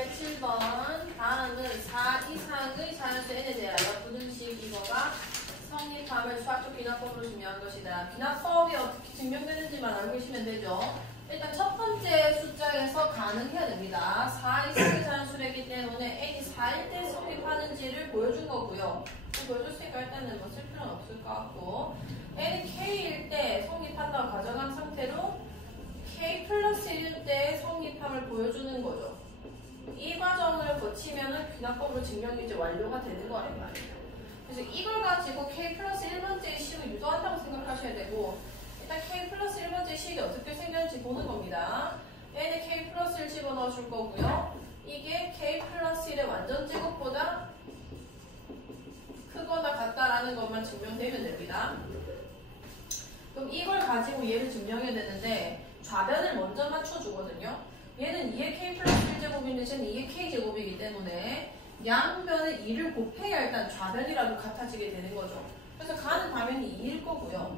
1807번. 다음은 4 이상의 자연수 n에 대하여 부등식 이거가 성립함을 수학적 비납법으로 증명한 것이다. 비납법이 어떻게 증명되는지만 알고 계시면 되죠. 일단 첫 번째 숫자에서 가능해야 됩니다. 4 이상의 자연수이기 때문에 n이 4일 때 성립하는지를 보여준 거고요. 보여줬으니까 일단은 뭐 쓸 필요는 없을 것 같고, n이 k일 때 성립한다고 가정한 상태로 k 플러스 1일 때 성립함을 보여주는 거죠. 이 과정을 거치면은 귀납법으로 증명이 이제 완료가 되는 거란 말이에요. 그래서 이걸 가지고 k 플러스 1번째의 식을 유도한다고 생각하셔야 되고, 일단 k 플러스 1번째 식이 어떻게 생겼는지 보는 겁니다. n에 k 플러스 1 집어넣어 줄 거고요. 이게 k 플러스 1의 완전 제곱보다 크거나 같다라는 것만 증명되면 됩니다. 그럼 이걸 가지고 얘를 증명해야 되는데 좌변을 먼저 맞춰주거든요. 얘는 2의 k 플러스 1제곱인데 쟤는 2의 k제곱이기 때문에 양변을 2를 곱해야 일단 좌변이라도 같아지게 되는 거죠. 그래서 가는 당연히 2일 거고요.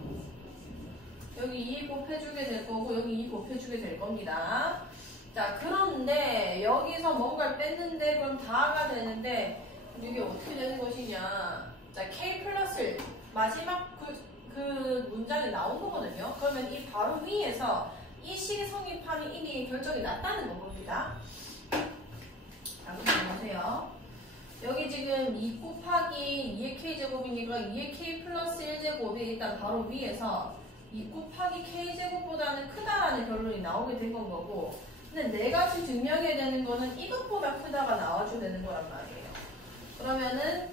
여기 2 곱해주게 될 거고 여기 2 곱해주게 될 겁니다. 자, 그런데 여기서 뭔가를 뺐는데 그럼 다가 되는데 이게 어떻게 되는 것이냐. 자, k 플러스 1 마지막 그 문장이 나온 거거든요. 그러면 이 바로 위에서 이 식의 성립함이 이미 결정이 났다는 겁니다. 자, 그럼 보세요. 여기 지금 2 곱하기 2의 k제곱이니까 2의 k 플러스 1제곱이 일단 바로 위에서 2 곱하기 k제곱보다는 크다라는 결론이 나오게 된 건 거고, 근데 내가 지금 증명해야 되는 거는 이것보다 크다가 나와줘야 되는 거란 말이에요. 그러면은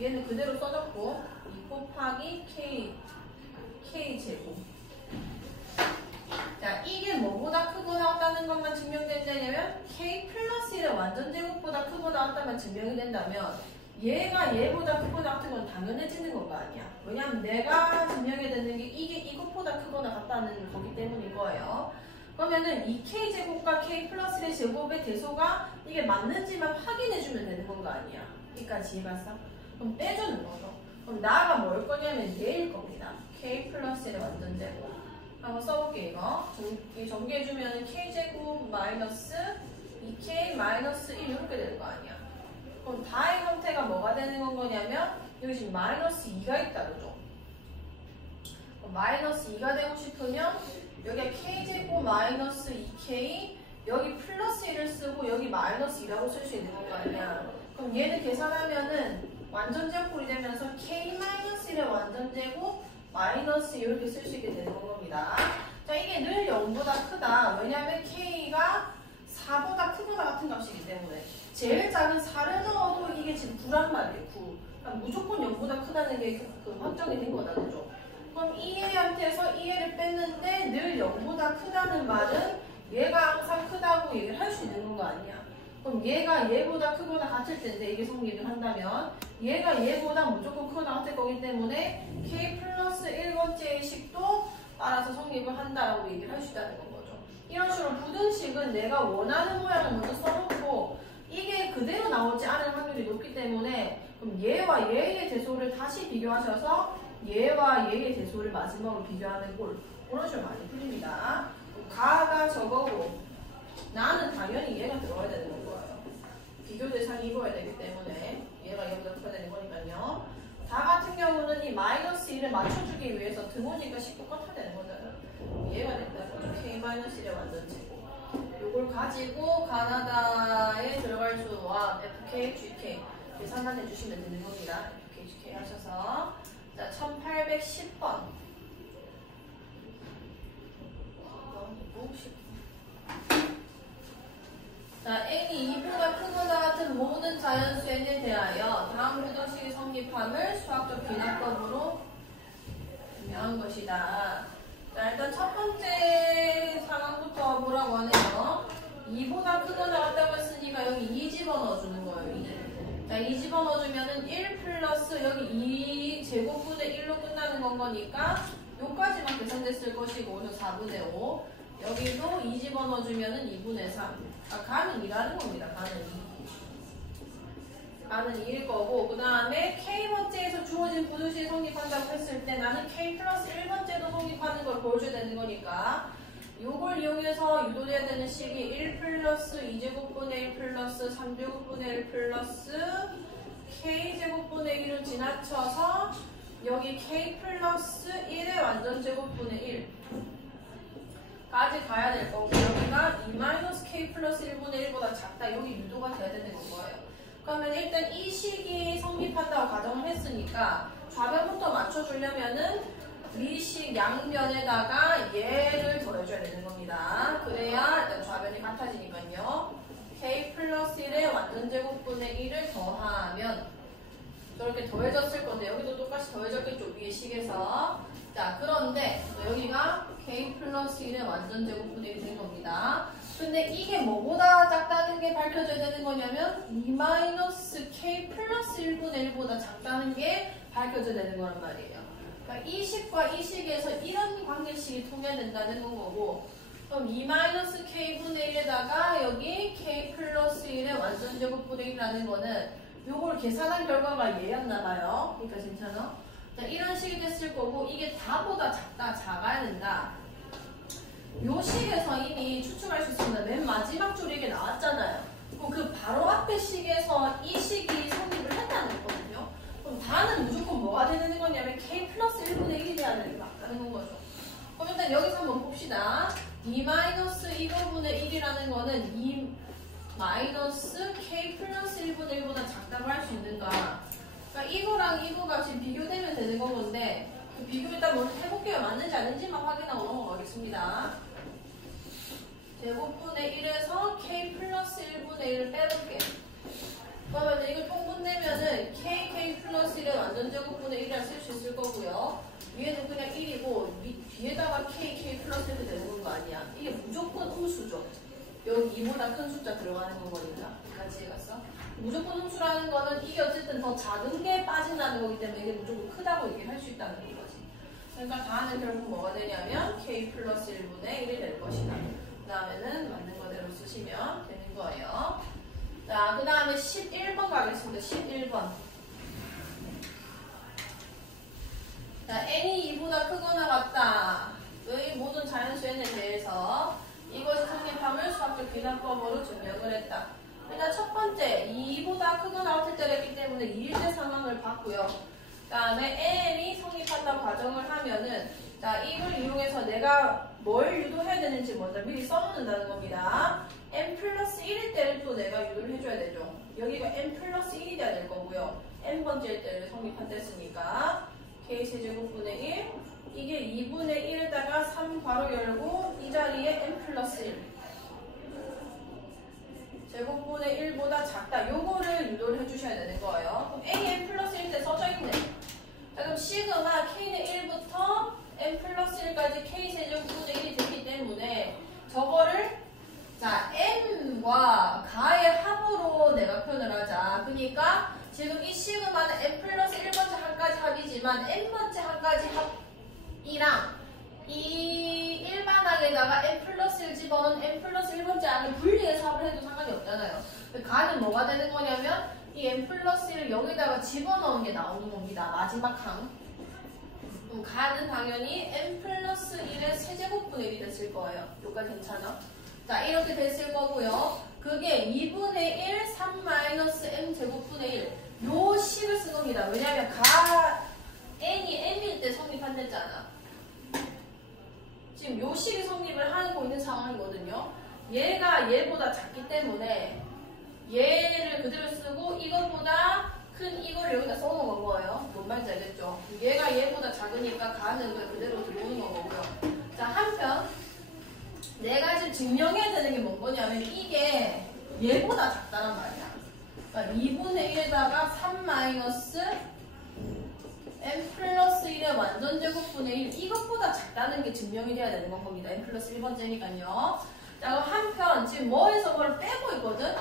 얘는 그대로 써놓고 2 곱하기 k제곱. 자, 이게 뭐보다 크고 나왔다는 것만 증명된다면 k 플러스 1의 완전 제곱보다 크고 나왔다만 증명이 된다면 얘가 얘보다 크고 나왔던 건 당연해지는 거 아니야. 왜냐면 내가 증명해야 되는 게 이게 이것보다 크거나 같다는 거기 때문인 거예요. 그러면은 이 k제곱과 k 플러스 1의 제곱의 대소가 이게 맞는지만 확인해주면 되는 건 거 아니야. 여기까지 이해갔어? 그럼 빼주는 거죠. 그럼 나가 뭘 거냐면 얘일 겁니다. k 플러스 1의 완전 제곱. 한번 써볼게요. 이거 전개해주면 k제곱 마이너스 2k 마이너스 1 이렇게 되는 거 아니야. 그럼 다의 형태가 뭐가 되는 건 거냐면 여기 지금 마이너스 2가 있다 그죠? 마이너스 2가 되고 싶으면 여기가 k제곱 마이너스 2k 여기 플러스 1을 쓰고 여기 마이너스 2라고 쓸 수 있는 거 아니야. 그럼 얘를 계산하면은 완전제곱이 되면서 k 마이너스 1의 완전제곱 마이너스 이렇게 쓸 수 있게 되는 겁니다. 자, 이게 늘 0보다 크다. 왜냐면 k가 4보다 크거나 같은 값이기 때문에 제일 작은 4를 넣어도 이게 지금 9란 말이에요. 9. 그러니까 무조건 0보다 크다는 게 확정이 된 거다. 그죠? 그럼 이 애한테서 이 애를 뺐는데 늘 0보다 크다는 말은 얘가 항상 크다고 얘기를 할 수 있는 거 아니야. 그럼 얘가 얘보다 크거나 같을 텐데 이게 성립을 한다면 얘가 얘보다 무조건 크거나 같을 거기 때문에 k 플러스 1번째의 식도 따라서 성립을 한다라고 얘기를 할 수 있다는 건 거죠. 이런 식으로 부등식은 내가 원하는 모양을 먼저 써놓고 이게 그대로 나오지 않을 확률이 높기 때문에 그럼 얘와 얘의 대소를 다시 비교하셔서 얘와 얘의 대소를 마지막으로 비교하는 꼴 그런 식으로 많이 풀립니다. 가가 저거고 나는 당연히 얘가 들어가야 되는 거예요. 비교 대상이 이거야 되기 때문에 얘가 얘보다 커야 되는 거니까요. 다 같은 경우는 이 마이너스 1을 맞춰주기 위해서 등호니까 식 똑같아야 되는 거잖아. 얘가 된다고 k 마이너스 1의 완전 제곱. 요걸 가지고 가나다에 들어갈 수와 fk, gk 계산만 해주시면 되는 겁니다. fk, gk 하셔서 자 1810번. 자, n이 2보다 크거나 같은 모든 자연수 n에 대하여 다음 부등식의 성립함을 수학적 비납법으로 증명한 것이다. 자, 일단 첫 번째 상황부터 뭐라고 하네요. 2보다 크거나 같다고 했으니까 여기 2 집어넣어주는 거예요. 2. 자, 2 집어넣어주면은 1 플러스 여기 2 제곱분의 1로 끝나는 건 거니까 요까지만 계산됐을 것이고 오늘 4분의 5. 여기도 2 집어넣어주면은 2분의 3. 가는 2라는 겁니다. 가는 2일 거고, 그 다음에 k번째에서 주어진 부등식이 성립한다고 했을 때 나는 k 플러스 1번째도 성립하는 걸 보여줘야 되는 거니까 요걸 이용해서 유도돼야 되는 식이 1 플러스 플러스 2제곱분의 1 플러스 3제곱분의 1 플러스 k제곱분의 1을 지나쳐서 여기 k 플러스 1의 완전 제곱분의 1 까지 가야 될 거고, 여기가 2-k 플러스 1분의 1보다 작다. 여기 유도가 돼야 되는 거예요. 그러면 일단 이 식이 성립한다고 가정을 했으니까 좌변부터 맞춰주려면은 미식 양변에다가 얘를 더해줘야 되는 겁니다. 그래야 일단 좌변이 같아지니까요. k 플러스 1의 완전 제곱분의 1을 더하면 저렇게 더해졌을 건데, 여기도 똑같이 더해졌겠죠, 위에 식에서. 자, 그런데 여기가 k 플러스 1의 완전 제곱분의 1이 되는 겁니다. 근데 이게 뭐보다 작다는 게 밝혀져야 되는 거냐면 2-k 플러스 1분의 1보다 작다는 게 밝혀져야 되는 거란 말이에요. 그러니까 이 식과 이 식에서 이런 관계식이 통해낸다는 거고, 그럼 2-k분의 1에다가 여기 k 플러스 1의 완전 제곱분의 1이라는 거는 요걸 계산한 결과가 얘였나봐요. 그러니까 괜찮아? 자, 이런 식이 됐을 거고, 이게 다보다 작다, 작아야 된다. 요 식에서 이미 추측할 수 있습니다. 맨 마지막 줄에 이게 나왔잖아요. 그럼 그 바로 앞에 식에서 이 식이 성립을 했다는 거거든요. 그럼 다는 무조건 뭐가 되는 거냐면 k 플러스 1분의 1이 돼야 되는 게 맞다는 건 거죠. 그럼 일단 여기서 한번 봅시다. 2-1분의 1이라는 거는 2-k 플러스 1분의 1보다 작다고 할 수 있는가. 그러니까 이거랑 이거가 지금 비교되면 되는 건데, 그 비교 일단 먼저 해볼게요. 맞는지 아닌지만 확인하고 넘어가겠습니다. 제곱분의 1에서 k 플러스 1분의 1을 빼볼게. 그러면 이거 통분되면은 k 플러스 1의 완전 제곱분의 1이라 쓸 수 있을 거고요. 위에는 그냥 1이고 뒤에다가 k 플러스 1이 되는 거 아니야. 이게 무조건 음수죠. 여기 2보다 큰 숫자 들어가는 거니까. 같이 해갔어? 무조건 음수라는 거는 이게 어쨌든 더 작은 게 빠진다는 거기 때문에 이게 무조건 크다고 얘기할 수 있다는 거지. 그러니까 다는 결국 뭐가 되냐면 k 플러스 1분의 1이 될 것이다. 그 다음에는 맞는 거대로 쓰시면 되는 거예요. 자, 그 다음에 11번 가겠습니다. 11번. 자, n이 2보다 크거나 같다. 의 모든 자연수 n에 대해서 이것이 성립함을 수학적 비난법으로 증명을 했다. 일단 첫 번째, 2보다 크거나 같을 때랬기 때문에 2일대 상황을 봤고요. 그 다음에 n이 성립한다고 가정을 하면은, 자, 이걸 이용해서 내가 뭘 유도해야 되는지 먼저 미리 써놓는다는 겁니다. n 플러스 1일 때를 또 내가 유도를 해줘야 되죠. 여기가 n 플러스 1이 돼야 될 거고요. n번째일 때를 성립한댔으니까 k세제곱분의 1, 이게 2분의 1에다가 3 괄호 열고 이 자리에 n 플러스 1 제곱분의 1보다 작다. 요거를 유도를 해주셔야 되는 거예요. 그럼 a n 플러스 1 때 써져 있네. 자, 그럼 시그마 k는 1부터 n 플러스 1까지 k 세제곱분의 1이 되기 때문에 저거를, 자, n과 가의 합으로 내가 표현을 하자. 그러니까 지금 이 시그마는 n 플러스 1번째 한까지 합이지만 n번째 한까지 합이랑 이 일반항에다가 n 플러스 1 집어넣은 n 플러스 1번째 항을 분리해서 합을 해도 상관이 없잖아요. 가는 뭐가 되는 거냐면 이 n 플러스 1을 여기다가 집어넣은 게 나오는 겁니다. 마지막 항. 그럼 가는 당연히 n 플러스 1의 세제곱분의 1이 됐을 거예요. 여기까지 괜찮아? 자, 이렇게 됐을 거고요. 그게 2분의 1, 3-m 제곱분의 1. 요 식을 쓴 겁니다. 왜냐면 n이 m일 때 성립한댔잖아. 지금 요 식이 성립을 하고 있는 상황이거든요. 얘가 얘보다 작기 때문에 얘를 그대로 쓰고 이것보다 큰 이거를 여기다 써놓은 거예요. 뭔 말인지 알겠죠? 얘가 얘보다 작으니까 가는 걸 그대로 들어오는 거고요. 자, 한편 내가 지금 증명해야 되는 게 뭔 거냐면 이게 얘보다 작다란 말이야. 그러니까 2분의 1에다가 3 n 플러스 1의 완전 제곱분의 1 이것보다 작다는 게 증명이 돼야 되는 겁니다. n 플러스 1번째니까요. 자, 그럼 한편 지금 뭐에서 뭘 빼고 있거든?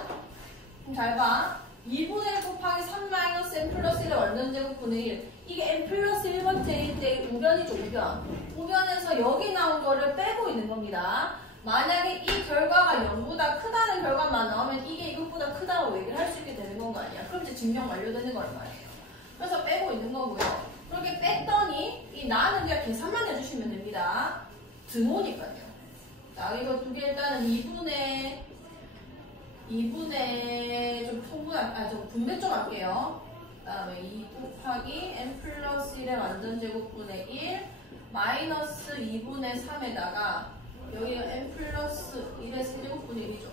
그럼 잘 봐. 2분의 1 곱하기 3-n 플러스 1의 완전 제곱분의 1 이게 n 플러스 1번째일 때 우변이죠, 우변. 우변에서 여기 나온 거를 빼고 있는 겁니다. 만약에 이 결과가 0보다 크다는 결과만 나오면 이게 이것보다 크다고 얘기를 할 수 있게 되는 건 거 아니야. 그럼 이제 증명 완료되는 거란 말이에요. 그래서 빼고 있는 거고요. 그렇게 뺐더니 이 나는 그냥 계산만 해주시면 됩니다. 등호니까요. 자, 이거 두 개 일단은 2분의 2분의 좀 분배 좀 할게요. 그 다음에 2 곱하기 n 플러스 1의 완전제곱분의 1 마이너스 2분의 3에다가 여기가 n 플러스 1의 세제곱분의 1이죠.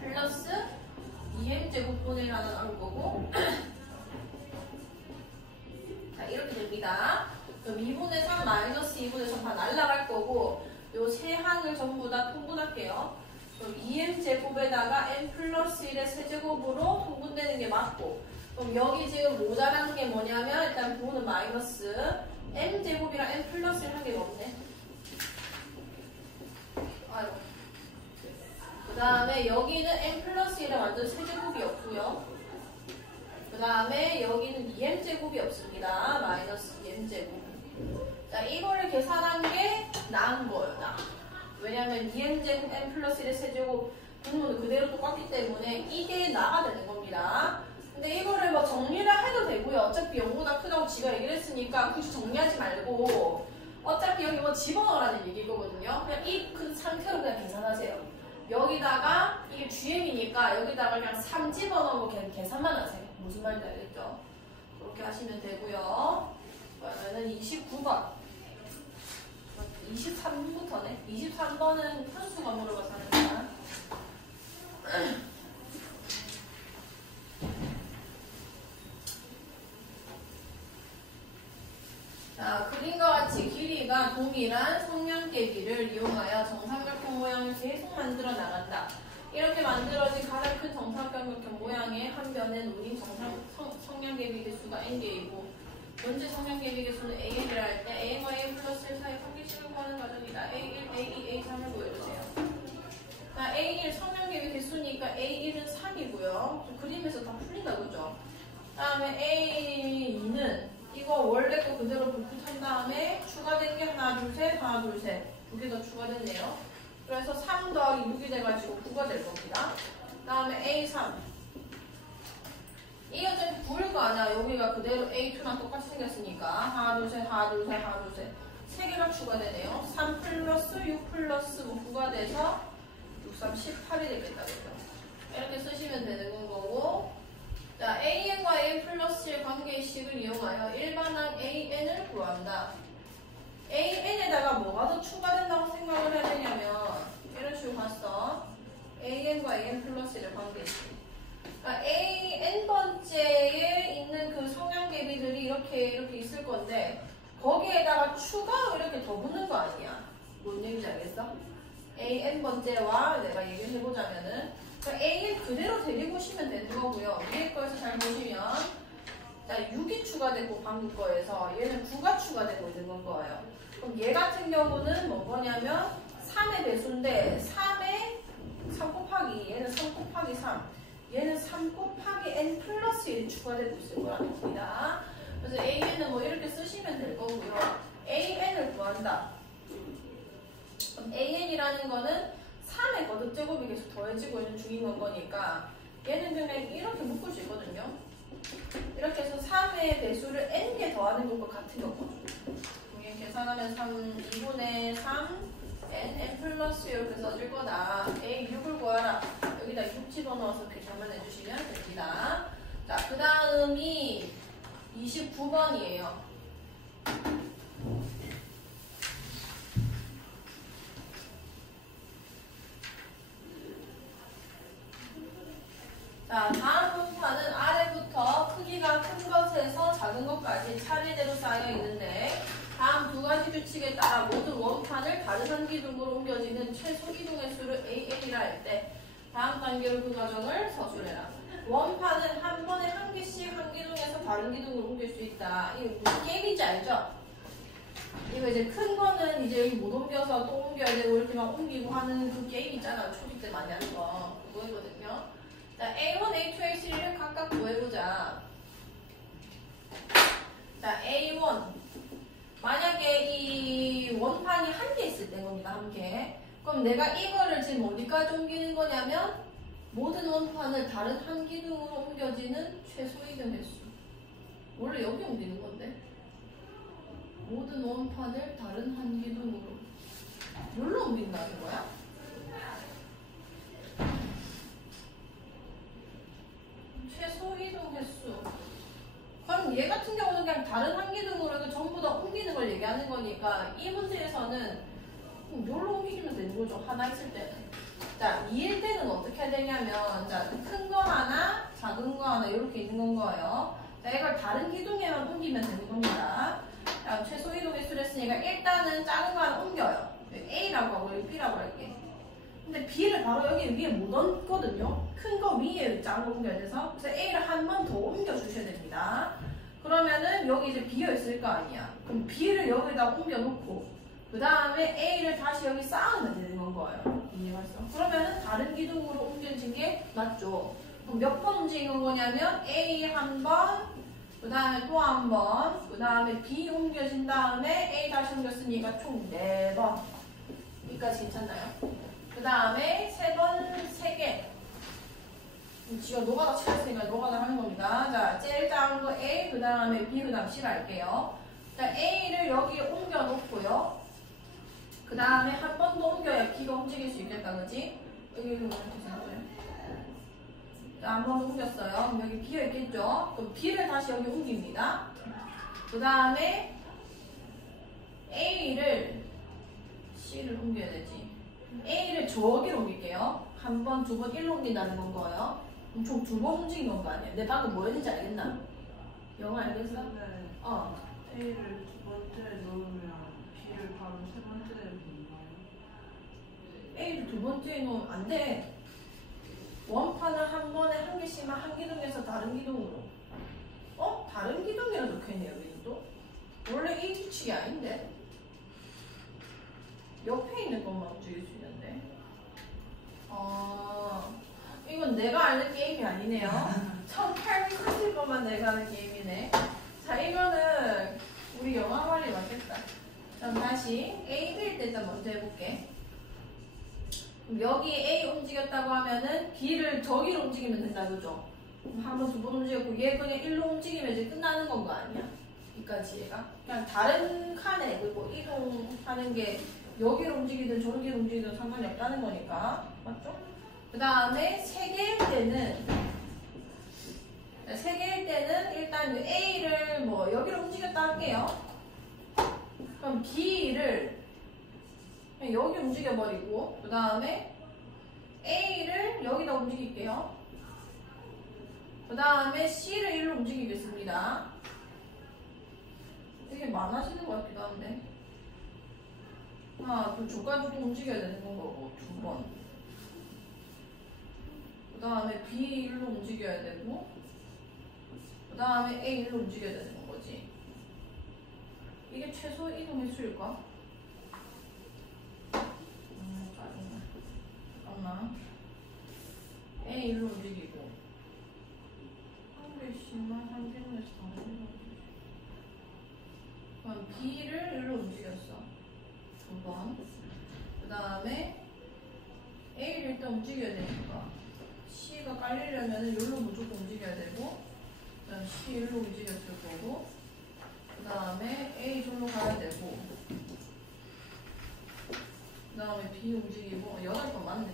플러스 2n 제곱분의 1 하나 나올 거고 자 이렇게 됩니다. 그럼 2분의 3 마이너스 2분의 3 다 날라갈 거고 요 세 항을 전부 다 통분할게요. 그럼 2n 제곱에다가 n 플러스 1의 세제곱으로 통분되는 게 맞고 그럼 여기 지금 모자라는 게 뭐냐면 일단 부호는 마이너스 n 제곱이랑 n 플러스 1 한 개가 없네. 아이고. 그 다음에 여기는 n 플러스 1의 완전 세제곱이 없고요. 그 다음에 여기는 2n 제곱이 없습니다. 마이너스 2n 제곱. 자, 이거를 계산한 게 나은 거예요. 나. 왜냐면 2n 제곱 n 플러스 1의 세제곱 분모는 그대로 똑같기 때문에 이게 나가 되는 겁니다. 근데 이거를 뭐 정리를 해도 되고요. 어차피 0보다 크다고 지가 얘기를 했으니까 굳이 정리하지 말고 어차피 여기 뭐 집어넣으라는 얘기거든요. 그냥 이 그 상태로 그냥 계산하세요. 여기다가 이게 GM이니까 여기다가 그냥 3 집어넣고 그냥 계산만 하세요. 무슨 말인지 알겠죠? 그렇게 하시면 되고요. 그러면은 29번 23번부터네. 23번은 현수가 물어봐서 하니까 자, 그림과 같이 길이가 동일한 성냥개비를 이용하여 정삼각형 모양을 계속 만들어 나간다. 이렇게 만들어진 가장 큰 정삼각형 모양의 한 변에 놓인 성냥개비 개수가 n개이고 문제 성냥개비 개수는 an이라 할 때 an과 an 플러스 1 사이 관계식을 구하는 과정이다. a1, a2, a3을 보여주세요. 자, a1 성냥개비 개수니까 a1은 3이고요. 그림에서 다 풀린다 그죠? 그 다음에 a2는 이거 원래 거 그대로 복붙한 다음에 추가된 게 하나 둘 셋 하나 둘 셋 두 개 더 추가됐네요. 그래서 3 더하기 6이 돼가지고 9가 될 겁니다. 그 다음에 A3 이 어차피 9일 거 아니야. 여기가 그대로 A2랑 똑같이 생겼으니까 하나 둘 셋 하나 둘 셋 하나 둘 셋 세 개가 추가되네요. 3 플러스 6 플러스 9가 돼서 6, 3, 18이 되겠다. 그죠? 이렇게 쓰시면 되는 거고 자, an과 an 플러스 1 관계식을 이용하여 일반항 an을 구한다. an에다가 뭐가 더 추가된다고 생각을 해야 되냐면 이런 식으로 봤어. an과 an 플러스 1의 관계식. 그러니까 n번째에 있는 그 성향개비들이 이렇게 있을 건데 거기에다가 추가로 이렇게 더 붙는 거 아니야. 뭔 얘기인지 알겠어? n번째와 내가 얘기를 해보자면은 그러니까 A는 그대로 데리고 오시면 되는 거고요. 위에 거에서 잘 보시면 자 6이 추가되고 방금 거에서 얘는 9가 추가되고 있는 거예요. 그럼 얘 같은 경우는 뭐냐면 3의 배수인데 3에 3 곱하기 얘는 3 곱하기 3 얘는 3 곱하기 n 플러스 1이 추가되고 있을 거라는 겁니다. 그래서 AN은 뭐 이렇게 쓰시면 될 거고요. AN을 구한다. 그럼 AN이라는 거는 3의 거듭제곱이 계속 더해지고 있는 중인 거니까 얘는 그냥 이렇게 묶을 수 있거든요. 이렇게 해서 3의 배수를 n개 더하는 것과 같은 거고 이게 계산하면 2분의 3 n 플러스 이렇게 써줄 거다. a 6을 구하라. 여기다 6 집어넣어서 계산만 해주시면 됩니다. 자, 그 다음이 29번이에요. 자, 다음 문파는 아래부터 크기가 큰 것에서 작은 것까지 차례대로 쌓여 있는데 다음 두 가지 규칙에 따라 모든 원판을 다른 한 기둥으로 옮겨지는 최소 기둥의 수를 AN이라 할 때 다음 단계로 그 과정을 서술해라. 원판은 한 번에 한 개씩 한 기둥에서 다른 기둥으로 옮길 수 있다. 이게 무슨 게임인지 알죠? 이거 이제 큰 거는 이제 여기 못 옮겨서 또 옮겨야 되고 이렇게 막 옮기고 하는 그 게임 있잖아. 초기 때 많이 하는 거. 그거거든요. 자, A1, A2, A3를 각각 구해보자. 자, A1. 만약에 이 원판이 한 개 있을 때인 겁니다. 한 개. 그럼 내가 이거를 지금 어디까지 옮기는 거냐면 모든 원판을 다른 한 기둥으로 옮겨지는 최소 이동 횟수. 원래 여기 옮기는 건데. 모든 원판을 다른 한 기둥으로. 뭘로 옮긴다는 거야? 그럼 얘 같은 경우는 그냥 다른 한기둥으로 이거 전부 다 옮기는 걸 얘기하는 거니까 이 문제에서는 여기로 옮기면 되는 거죠. 하나 있을 때는. 자, 2일 때는 어떻게 해야 되냐면, 자, 큰 거 하나, 작은 거 하나 이렇게 있는 건 거예요. 자, 이걸 다른 기둥에만 옮기면 되는 겁니다. 자, 최소 이동 횟수를 했으니까 일단은 작은 거 하나 옮겨요. A라고 하고 여기 B라고 할게. 근데 B를 바로 여기 위에 못 얹거든요. 큰 거 위에 작은 거 옮겨야 돼서. 그래서 A를 한 번 더 옮겨 주셔야 됩니다. 그러면은 여기 이제 비어 있을 거 아니야. 그럼 B를 여기다 옮겨 놓고 그 다음에 A를 다시 여기 쌓으면 되는 거예요. 이해갔어? 그러면은 다른 기둥으로 옮겨진 게 맞죠? 그럼 몇 번 움직이는 거냐면 A 한 번, 그 다음에 또 한 번, 그 다음에 B 옮겨진 다음에 A 다시 옮겼으니까 총 4번. 여기까지 괜찮나요? 그 다음에 3번 3개. 지가 노가다 치렀으니까 노가다 하는 겁니다. 자, 제일 작은 거 A, 그 다음에 B, 그 다음 C를 할게요. 자, A를 여기 옮겨 놓고요. 그 다음에 한 번 더 옮겨야 B가 움직일 수 있겠다, 그지? 여기 이렇게 생각해요. 자, 한 번 더 옮겼어요. 그럼 여기 B가 있겠죠? 그럼 B를 다시 여기 옮깁니다. 그 다음에 A를 C를 옮겨야 되지. A를 저기로 옮길게요. 한 번, 두 번, 1로 옮긴다는 건 거예요. 그럼 총 2번 움직인 건 거 아니야? 내 방금 뭐 했는지 알겠나? 영어 알겠어? 네. 어. A를 두 번째 넣으면 B를 바로 세 번째 넣나요? A를 두 번째에 넣으면 안 돼. 원판을 한 번에 한 개씩만 한 기둥에서 다른 기둥으로. 어? 다른 기둥이라 적혀있네요, 여기도. 원래 이 규칙이 아닌데. 옆에 있는 것만 움직일 수 있는데. 이건 내가 아는 게임이 아니네요. 1830번만 내가 아는 게임이네. 자, 이거는 우리 영화관이 맞겠다. 그럼 다시 A, B일 때 일단 먼저 해볼게. 여기 A 움직였다고 하면은 B를 저기로 움직이면 된다, 그죠? 한 번, 두 번 움직였고 얘 그냥 1로 움직이면 이제 끝나는 건 거 아니야? 여기까지 얘가. 그냥 다른 칸에 그리고 이동하는 게 여기로 움직이든 저기로 움직이든 상관이 없다는 거니까. 맞죠? 그 다음에 3개일 때는 일단 A를 뭐 여기로 움직였다 할게요. 그럼 B를 그냥 여기 움직여버리고 그 다음에 A를 여기다 움직일게요. 그 다음에 C를 1로 움직이겠습니다. 되게 많아지는 것 같기도 한데 하나, 둘, 저까지도 움직여야 되는 거고 2번. 그 다음에 B 1로 움직여야 되고 그 다음에 A 1로 움직여야 되는 거지. 이게 최소 이동 횟수일까? 잠깐만. A 1로 움직이고 한 개씩만 한 개에서 그럼 B를 1로 움직였어. 2번. 그 다음에 A를 일단 움직여야 되니까 C가 깔리려면 여기로 무조건 움직여야 되고 그 다음 C 1로 움직였을 거고 그 다음에 A 절로 가야 되고 그 다음에 B 움직이고 8번 맞네.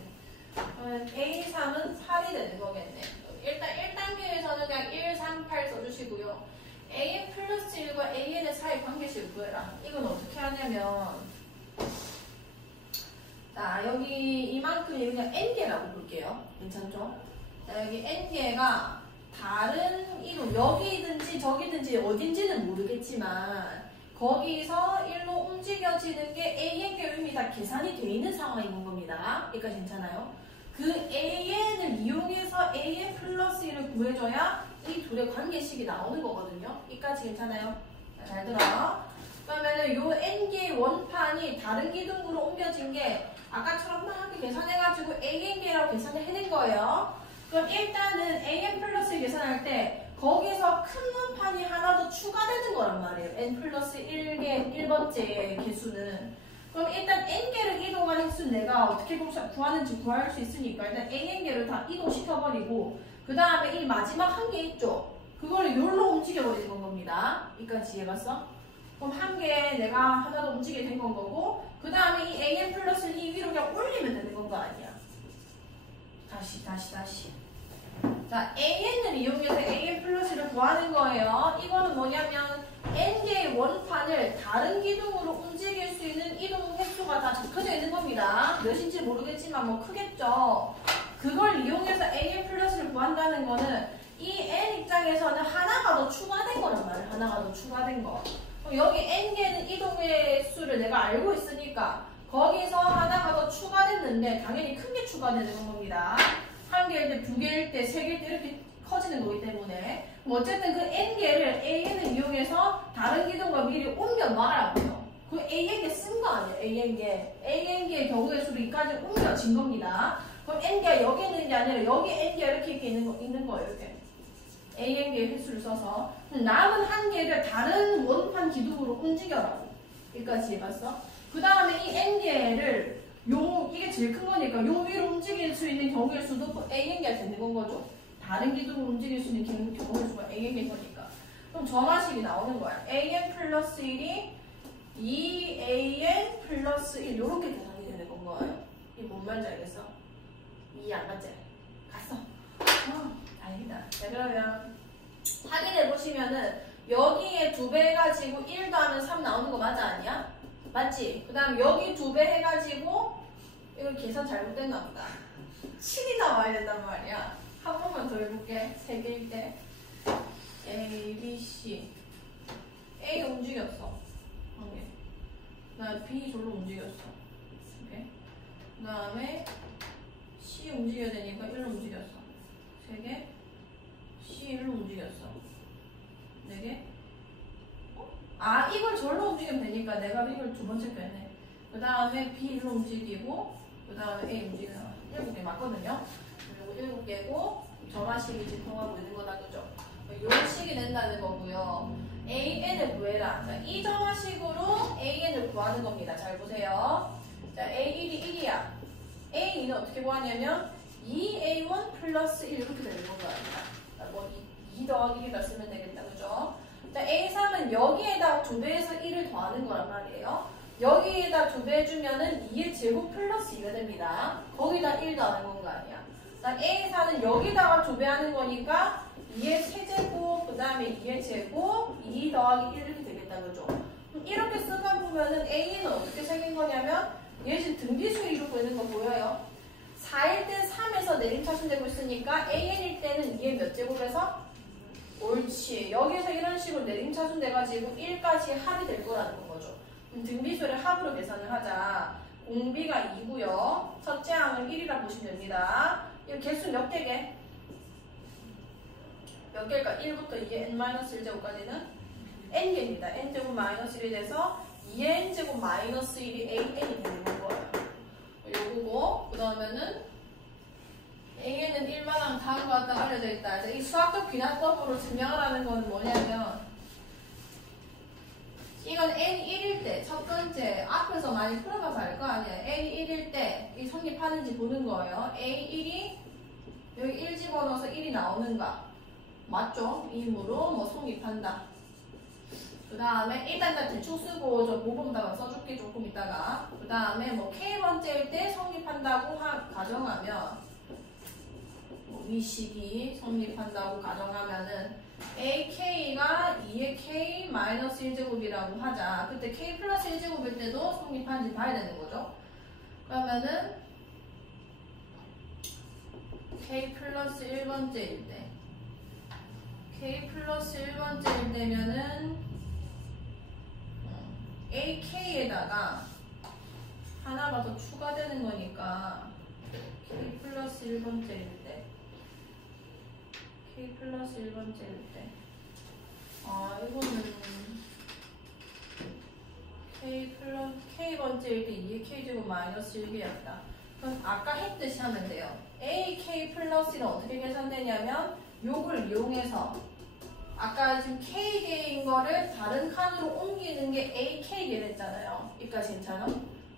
그러면 A3은 8이 되는 거겠네. 일단 1단계에서는 그냥 1, 3, 8 써주시고요. AN 플러스 1과 AN의 사이 관계식을 구해라. 이건 어떻게 하냐면 자, 여기 이만큼이 그냥 N개라고 볼게요. 괜찮죠? 자, 여기 N개가 다른 이동, 여기든지 저기든지 어딘지는 모르겠지만 거기서 1로 움직여지는 게 AN개 이미 다 계산이 돼 있는 상황인 겁니다. 여기까지 괜찮아요? 그 AN을 이용해서 AN 플러스 1을 구해줘야 이 둘의 관계식이 나오는 거거든요. 여기까지 괜찮아요? 자, 잘 들어. 그러면은 요 N개의 원판이 다른 기둥으로 옮겨진 게 아까처럼 막 계산해가지고 AN개라고 계산을 해낸 거예요. 그럼 일단은 AN 플러스 1 계산할 때 거기서 큰 원판이 하나 더 추가되는 거란 말이에요. N 플러스 1개, 1번째 개수는. 그럼 일단 N개를 이동하는 횟수는 내가 어떻게 구하는지 구할 수 있으니까 일단 AN개를 다 이동시켜버리고 그 다음에 이 마지막 한 개 있죠? 그걸 여기로 움직여버리는 건 겁니다. 여기까지 이해갔어? 그럼 한 개 내가 하나 더 움직이게 된 건 거고 그 다음에 이 AN 플러스를 이 위로 그냥 올리면 되는 건 거 아니야. 다시 자, AN을 이용해서 AN 플러스를 구하는 거예요. 이거는 뭐냐면 n개의 원판을 다른 기둥으로 움직일 수 있는 이동 횟수가 다 적혀져 있는 겁니다. 몇인지 모르겠지만 뭐 크겠죠. 그걸 이용해서 AN 플러스를 구한다는 거는 이 n 입장에서는 하나가 더 추가된 거란 말이에요. 하나가 더 추가된 거. 그럼 여기 n개는 이동의 수를 내가 알고 있으니까 거기서 하나가 더 추가됐는데 당연히 큰 게 추가되는 겁니다. 한 개일 때, 두 개일 때, 세 개일 때 이렇게 커지는 거기 때문에 어쨌든 그 n개를 an을 이용해서 다른 기둥과 미리 옮겨 놔라고요. 그 an개 쓴 거 아니에요. an개의 경우의 수를 이까지 옮겨진 겁니다. 그럼 n개가 여기 있는 게 아니라 여기 n개가 이렇게 있는 거예요. 이렇게 an개의 횟수를 써서 남은 한 개를 다른 원판 기둥으로 움직여라고. 여기까지 해봤어? 그 다음에 이 n개를 이게 제일 큰 거니까 요 위로 움직일 수 있는 경우의 수도 an개가 되는 건 거죠. 다른 기둥으로 움직일 수 있는 경우의 수가 an개인 거니까. 그럼 점화식이 나오는 거야. an 플러스 1이 2an 플러스 1 이렇게 계산이 되는 건 거예요. 이게 뭔 말인지 알겠어? 이해 안 갔지? 갔어. 다행이다. 자, 그러면 확인해 보시면은 여기에 2배 해가지고 1 더하면 3 나오는 거 맞아 아니야? 맞지? 그 다음 여기 2배 해가지고 이거 계산 잘못됐나 보다. 7이 나와야 된단 말이야. 한 번만 더 해볼게. 3개일 때 A, B, C A 움직였어. 한 개. 그 다음에 B 절로 움직였어. 오케이. 그 다음에 C 움직여야 되니까 1로 움직였어. 3개. C 1로 움직였어. 4개. 이걸 절로 움직이면 되니까 내가 이걸 두 번째 뺐네. 그 다음에 B로 움직이고, 그 다음에 A 움직이면 7개 맞거든요. 그리고 7개고, 점화식이 지금 통하고 있는 거다, 그죠? 요 식이 된다는 거고요. AN을 구해라. 자, 이 점화식으로 AN을 구하는 겁니다. 잘 보세요. 자, A1이 1이야. A2는 어떻게 구하냐면 2A1 플러스 1 이렇게 되는 건가요? 뭐 2 더하기 1을 쓰면 되겠다, 그죠? 자, A3은 여기에다 2배에서 1을 더하는 거란 말이에요. 여기에다 2배 해주면은 2의 제곱 플러스 2가 됩니다. 거기다 1 더하는 건 거 아니야. 자, A4는 여기다가 2배 하는 거니까 2의 세제곱, 그 다음에 2의 제곱, 2 더하기 1 이렇게 되겠다, 그죠? 이렇게 쓰다 보면은 A는 어떻게 생긴 거냐면 얘 지금 등비수에 이루고 있는 거 보여요? 4일 때 3에서 내림차순 되고 있으니까 AN일 때는 2의 몇 제곱에서? 옳지. 여기서 이런 식으로 내림차순 돼가지고 1까지 합이 될 거라는 거죠. 등비수를 합으로 계산을 하자. 공비가 2고요. 첫째 항을 1이라 보시면 됩니다. 이 개수 몇 개게? 몇 개일까? 1부터 2의 n-1제곱까지는 n개입니다. n제곱 마이너스 1이 돼서 2n제곱 마이너스 1이 an이 되는 거예요. 요거고, 그 다음에는 AN은 1만원 다음과 같다 알려져 있다. 이 수학적 귀납법으로 증명을 하는 건 뭐냐면 이건 N1일 때 첫 번째 앞에서 많이 풀어봐서 알 거 아니야. N1일 때 이 성립하는지 보는 거예요. A1이 여기 1 집어넣어서 1이 나오는가? 맞죠? 이 힘으로 뭐 성립한다. 그 다음에 일단 대충 쓰고 저 모범답안 써줄게 조금 있다가. 그 다음에 뭐 K번째일 때 성립한다고 가정하면 위식이 성립한다고 가정하면은 AK가 2의 K 마이너스 1제곱이라고 하자. 그때 K 플러스 1제곱일 때도 성립하는지 봐야 되는 거죠. 그러면은 K 플러스 1번째일 때 K 플러스 1번째일 때면은 AK에다가 하나가 더 추가되는 거니까 K 플러스 1번째일 때 K 플러스 1번째일 때 이거는 K번째일 때 2의 K제곱 마이너스 1개였다. 그럼 아까 했듯이 하면 돼요. AK 플러스는 어떻게 계산되냐면 요걸 이용해서 아까 지금 K개인 거를 다른 칸으로 옮기는 게 AK개 됐잖아요. 여기까지 괜찮아?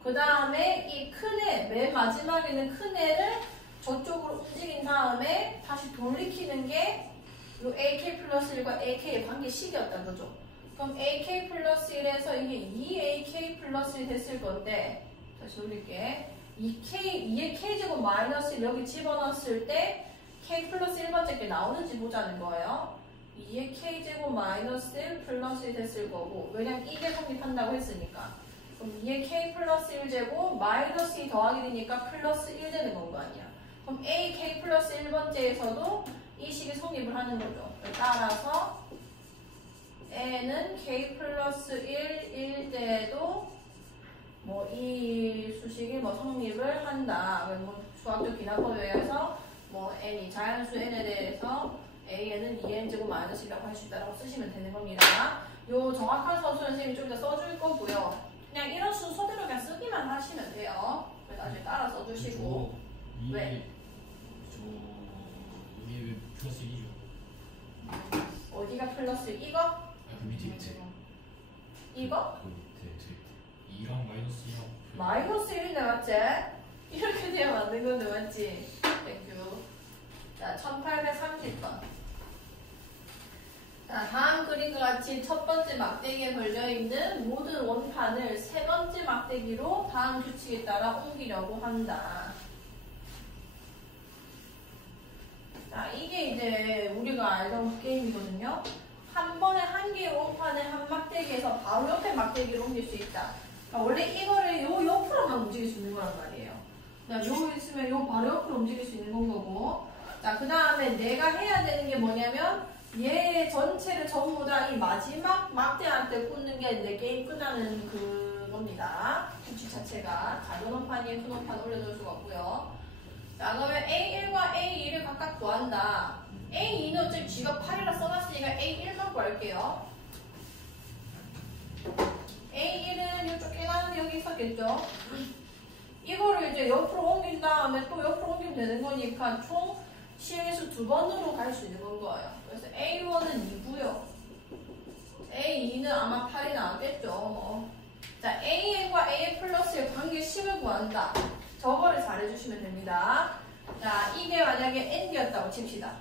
그 다음에 이 큰 애, 맨 마지막에는 큰 애를 저쪽으로 움직인 다음에 다시 돌리키는 게 요 AK 플러스 1과 AK의 관계식이었다, 그죠? 그럼 AK 플러스 1에서 이게 2AK 플러스 1 됐을 건데, 다시 돌릴게. 2의 K제곱 마이너스 1 여기 집어넣었을 때 k 플러스 1번째 게 나오는지 보자는 거예요. 2의 k제곱 마이너스 1 플러스 1 됐을 거고, 왜냐면 이게 성립한다고 했으니까. 그럼 2의 k 플러스 1제곱 마이너스 2 더하기 되니까 플러스 1 되는 건 거 아니야. 그럼 a k 플러스 1번째에서도 이 식이 성립을 하는 거죠. 따라서 a는 k 플러스 1일 때에도 뭐 이 수식이 뭐 성립을 한다. 뭐 수학적 기납법에 의해서 뭐 n이 자연수 n에 대해서 a는 2n제곱 마이너스 1이라고 할 수 있다고 쓰시면 되는 겁니다. 요 정확한 서술은 선생님이 좀 이따 써줄 거고요. 그냥 이런 순서대로 그냥 쓰기만 하시면 돼요. 그래서 나중에 따라 써주시고. 왜? 이게 왜 플러스 1이죠? 어디가 플러스 이거? 아, 그 밑에. 이거? 그 밑에. 2랑 마이너스 2랑. 마이너스 1인데 맞지? 이렇게 되면 안 된 건데 맞지? 땡큐. 자, 1830번. 자, 다음 그림과 같이 첫 번째 막대기에 걸려있는 모든 원판을 세 번째 막대기로 다음 규칙에 따라 옮기려고 한다. 자, 이게 이제 우리가 알던 게임이거든요. 한 번에 한 개의 원판을 한 막대기에서 바로 옆에 막대기로 옮길 수 있다. 그러니까 원래 이거를 요 옆으로만 움직일 수 있는 거란 말이에요. 요 있으면 요 바로 옆으로 움직일 수 있는 건 거고. 자, 그 다음에 내가 해야 되는 게 뭐냐면 얘 전체를 전부 다 이 마지막 막대한테 꽂는 게 내 게임 끝나는 그겁니다. 규칙 자체가 작은 원판 위에 큰 원판 올려놓을 수가 없고요. 자, 그러면 A1과 A2를 각각 구한다. A2는 어차피 쥐가 8이라 써놨으니까 A1만 구할게요. A1은 이쪽 깨나는데 여기 있었겠죠? 이거를 이제 옆으로 옮긴 다음에 또 옆으로 옮기면 되는 거니까 총 실수 2번으로 갈 수 있는 건 거예요. 그래서 A1은 2고요. A2는 아마 8이 나왔겠죠. 자, AN과 AN 플러스의 관계식을 구한다. 저거를 잘해주시면 됩니다. 자, 이게 만약에 ND였다고 칩시다.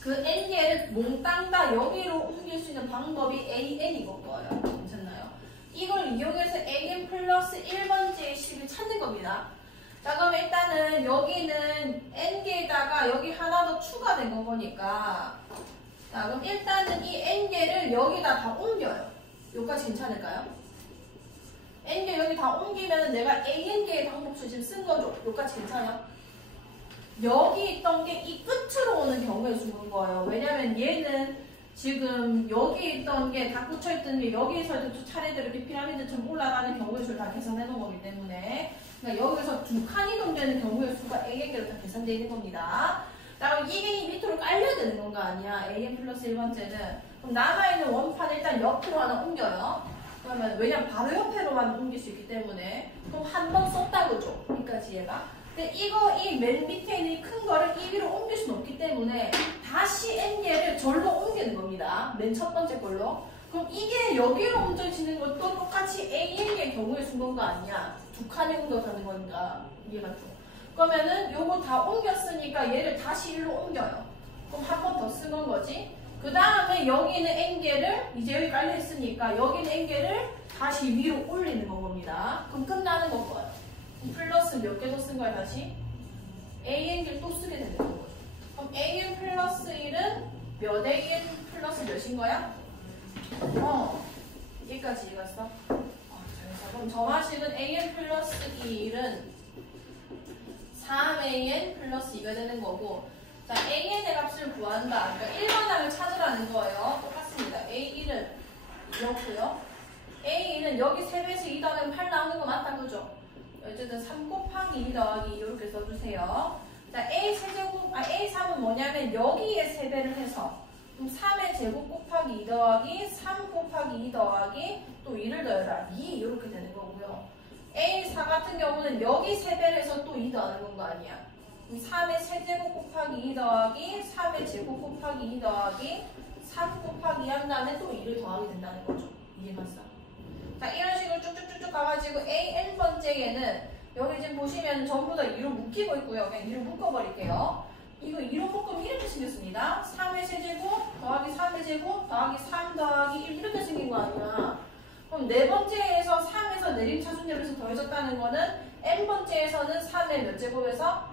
그 ND를 몽땅 다 여기로 옮길 수 있는 방법이 AN인 거예요. 괜찮나요? 이걸 이용해서 AN 플러스 1번째의 식을 찾는 겁니다. 자, 그럼 일단은 여기는 n개에다가 여기 하나 더 추가된 거니까, 자, 그럼 일단은 이 n개를 여기다 다 옮겨요. 여기까지 괜찮을까요? n개 여기 다 옮기면 내가 an개의 방법수 지금 쓴 거죠. 여기까지 괜찮아요? 여기 있던 게 이 끝으로 오는 경우에 주는 거예요. 왜냐면 얘는 지금 여기 있던 게 다 꽂혀있던 게 여기에서 차례대로 이렇게 피라미드처럼 올라가는 경우의 수를 다 계산해 놓은 거기 때문에, 그러니까 여기서 두 칸이 동되는 경우의 수가 AN개로 다 계산되어 있는 겁니다. 자, 그럼 이게 이 밑으로 깔려야 되는 건가 아니야? AN 플러스 1번째는. 그럼 남아있는 원판 일단 옆으로 하나 옮겨요. 그러면 왜냐면 바로 옆으로만 옮길 수 있기 때문에. 그럼 한 번 썼다고죠. 여기까지 얘가. 근데 이거 이 맨 밑에 있는 큰 거를 이 위로 옮길 수는 없기 때문에 다시 n개를 절로 옮기는 겁니다. 맨 첫 번째 걸로. 그럼 이게 여기로 옮겨지는 것도 똑같이 AN의 경우에 쓴 건가 아니야? 두 칸이 옮겨가는 건가? 이해맞죠? 그러면은 요거 다 옮겼으니까 얘를 다시 일로 옮겨요. 그럼 한 번 더 쓴 건 거지. 그 다음에 여기는 n개를 이제 여기 깔려 있으니까 여기는 n개를 다시 위로 올리는 건 겁니다. 그럼 끝나는 건 거예요. 플러스 몇 개 더 쓴 거야 다시? AN개를 또 쓰게 되는 거죠. 그럼 AN 플러스 1은 몇 AN 플러스 몇인 거야? 여기까지 읽었어? 잘했어. 그럼 점화식은 AN 플러스 1은 3AN 플러스 2가 되는 거고, 자, AN의 값을 구한다. 그러니까 1번항을 찾으라는 거예요. 똑같습니다. A1은 이렇고요. A2는 여기 3배에서 2 더하면 8 나오는 거 맞다, 그죠? 어쨌든 3 곱하기 2 더하기 이렇게 써주세요. 자, A3은 뭐냐면 여기에 3배를 해서, 그럼 3의 제곱 곱하기 2 더하기 3 곱하기 2 더하기 또 2를 더해라. 2 이렇게 되는 거고요. A4 같은 경우는 여기 3배를 해서 또 2 더하는 건 거 아니야. 그럼 3의 세제곱 곱하기 2 더하기 3의 제곱 곱하기 2 더하기 3 곱하기 2 한 다음에 또 2를 더하게 된다는 거죠. 이해갔어? 자, 이런 식으로 쭉쭉쭉쭉 가가지고 AN번째에는 여기 지금 보시면 전부 다 2로 묶이고 있고요. 그냥 2로 묶어버릴게요. 이거 2로 묶으면 이렇게 생겼습니다. 3의 세제곱 더하기 3의 제곱 더하기 3 더하기 1 이렇게 생긴 거 아니야. 그럼 네 번째에서 3에서 내림차순 제곱에서 더해졌다는 거는 n번째에서는 3의 몇 제곱에서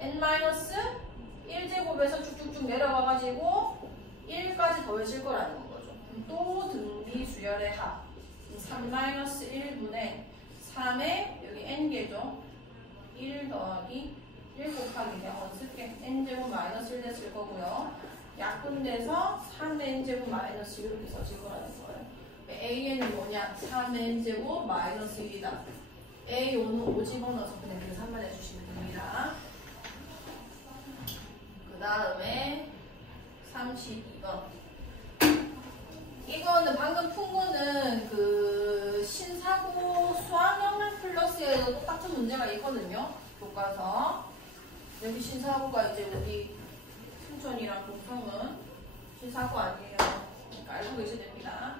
n-1제곱에서 쭉쭉쭉 내려가가지고 1까지 더해질 거라는 거죠. 또 등비 수열의 합 3-1분의 3에 여기 n개죠. 1 더하기 1 곱하기 그냥 원쓸게 n제곱 마이너스 1 됐을 거고요. 약분돼서 3n제곱 마이너스 1 이렇게 써질 거라는 거예요. an은 뭐냐? 3n제곱 마이너스 1이다. a5는 5 집어넣어서 그냥 계산만 해주시면 됩니다. 그 다음에 32번. 이거는 방금 푼 거는 그 신사고 수학영역 플러스에 똑같은 문제가 있거든요. 교과서. 여기 신사고가 이제 우리 춘천이랑 동성은 신사고 아니에요. 알고 계셔야 됩니다.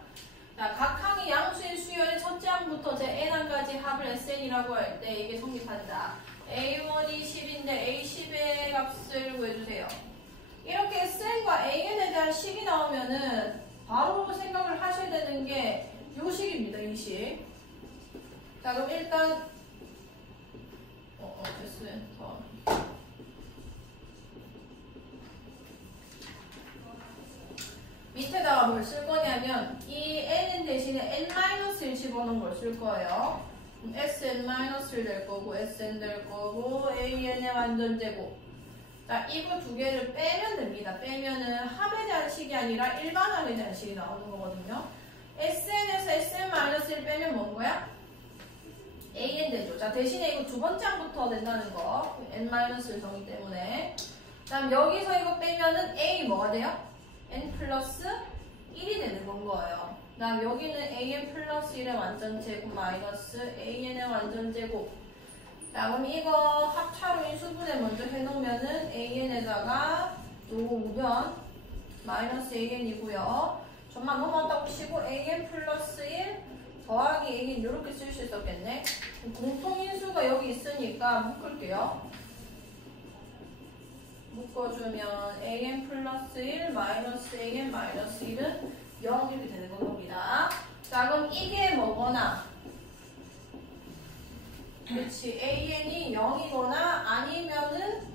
자, 각 항이 양수인 수열의 첫째 항부터 제 n항까지 합을 SN이라고 할 때 이게 성립한다. A1이 10인데 A10의 값을 구해주세요. 이렇게 SN과 AN에 대한 식이 나오면은 바로 생각을 하셔야 되는 게 요 식입니다. 이 식. 자, 그럼 일단 SN 더 밑에다가 뭘 쓸 거냐면 이 nn 대신에 n-을 집어넣은 걸 쓸 거예요. sn-를 될 거고 sn 될 거고 an의 완전제곱. 자, 이거 두 개를 빼면 됩니다. 빼면은 합에 대한 식이 아니라 일반항에 대한 식이 나오는 거거든요. sn에서 sn-1 빼면 뭔 거야? an 되죠. 자, 대신에 이거 두 번째 항부터 된다는 거. n-을 정의 때문에. 그 다음 여기서 이거 빼면은 a 뭐가 돼요? n 플러스 1이 되는 건 거예요. 그 다음 여기는 an 플러스 1의 완전제곱 마이너스 an의 완전제곱. 자, 그럼 이거 합차로 인수분해 먼저 해놓으면은 an에다가 요거 우변 마이너스 an이고요. 전만 넘어갔다고 치고 an 플러스 1 더하기 an 이렇게 쓸 수 있었겠네. 공통인수가 여기 있으니까 묶을게요. 묶어주면 an 플러스 1 마이너스 an 마이너스 1은 0 이렇게 되는 겁니다. 자, 그럼 이게 뭐거나 그렇지 an이 0이거나 아니면은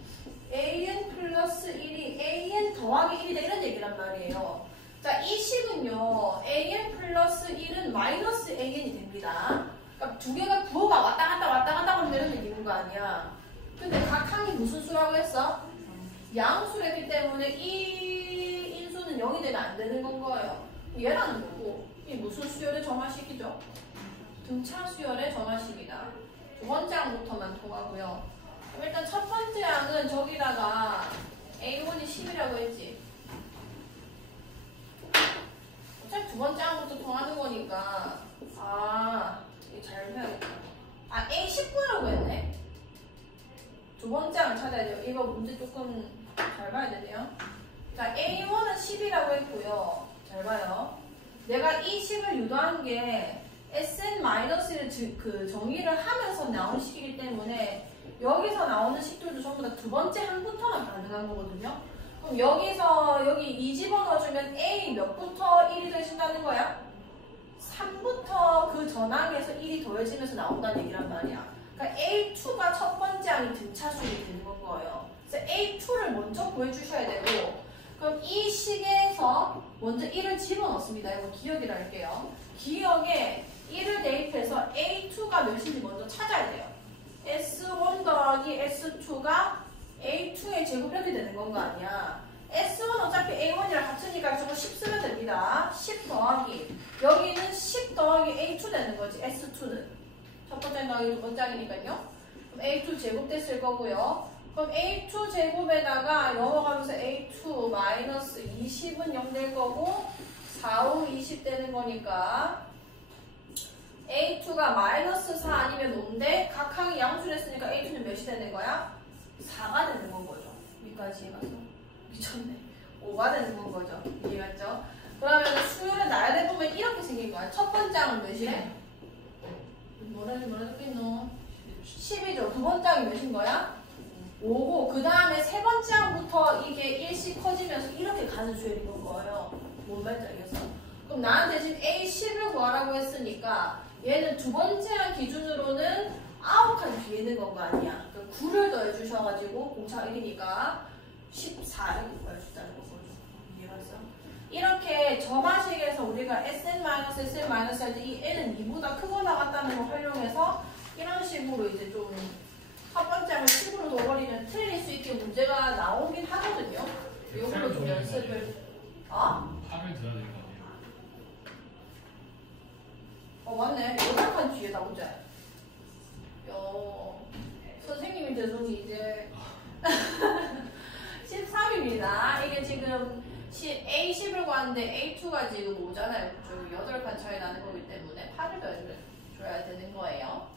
an 플러스 1이 an 더하기 1이다 이런 얘기란 말이에요. 자, 이 식은요 an 플러스 1은 마이너스 an이 됩니다. 그러니까 두 개가 부호가 왔다 갔다 하면 되는 얘기인 거 아니야. 근데 각 항이 무슨 수라고 했어? 양수랬기 때문에 이 인수는 0이 되면 안 되는 건 거예요. 얘라는 거고 이 무슨 수열의 정화식이죠? 등차 수열의 정화식이다. 두 번째 항부터만 통하고요. 그럼 일단 첫 번째 항은 저기다가 A1이 10이라고 했지. 어차피 두 번째 항부터 통하는 거니까 이거 잘 해야겠다. A19라고 했네. 두 번째 항 찾아야 돼요. 이거 문제 조금 잘 봐야 되네요. 자, A1은 10이라고 했고요. 잘 봐요. 내가 이 식을 유도한 게 SN-를 그 정의를 하면서 나온 식이기 때문에 여기서 나오는 식들도 전부 다 두 번째 항부터만 가능한 거거든요. 그럼 여기서 여기 2 집어넣어주면 A 몇부터 1이 되신다는 거야? 3부터 그 전항에서 1이 더해지면서 나온다는 얘기란 말이야. 그러니까 A2가 첫 번째 항이 등차수이 되는 거예요. 그래서 A2를 먼저 구해주셔야 되고, 그럼 이 식에서 먼저 1을 집어넣습니다. 이거 기억이라 할게요. 기억에 1을 대입해서 A2가 몇인지 먼저 찾아야 돼요. S1 더하기 S2가 A2의 제곱 이렇게 되는 건 거 아니야. S1 어차피 A1이랑 같으니까 저거 10 쓰면 됩니다. 10 더하기 여기는 10 더하기 A2 되는 거지. S2는 첫 번째 더하기 두 번째 항이니까요. 그럼 A2 제곱 됐을 거고요. 그럼 A2 제곱에다가 넘어가면서 A2 마이너스 20은 0 될 거고 4, 5, 20 되는 거니까 A2가 마이너스 4 아니면 5인데 각 항이 양수를 했으니까 A2는 몇이 되는 거야? 4가 되는 건 거죠. 여기까지 해가서 미쳤네. 5가 되는 건 거죠. 이해갔죠? 그러면 수열의 나열해 보면 이렇게 생긴 거야. 첫 번째 항은 몇이래? 뭐라 적겠노? 10이죠. 두 번째 항이 몇인 거야? 5고 그 다음에 세 번째 항부터 이게 1씩 커지면서 이렇게 가는 수열인 거예요. 뭔 말인지 알겠어? 그럼 나한테 지금 A10을 구하라고 했으니까 얘는 두 번째 항 기준으로는 9칸 뒤에 있는 건 거 아니야. 9를 더해주셔가지고 공차 1이니까 14를 더해준다는 거 보여줘. 이해갔어? 이렇게 저마식에서 우리가 SN-SN- 할 때 이 N은 2보다 크고 나갔다는 걸 활용해서 이런 식으로 이제 좀 첫 번째 항을 10으로 둬버리면 틀릴 수 있게 문제가 나오긴 하거든요. 요걸로 좀 연습을. 어? 8을 들어야 되는 거 아니에요? 맞네. 8칸 뒤에 나오자. 선생님이 죄송히 이제 13입니다. 이게 지금 A10을 구하는데 A2가 지금 5잖아요. 좀 8칸 차이 나는 거기 때문에 8을 줘야 되는 거예요.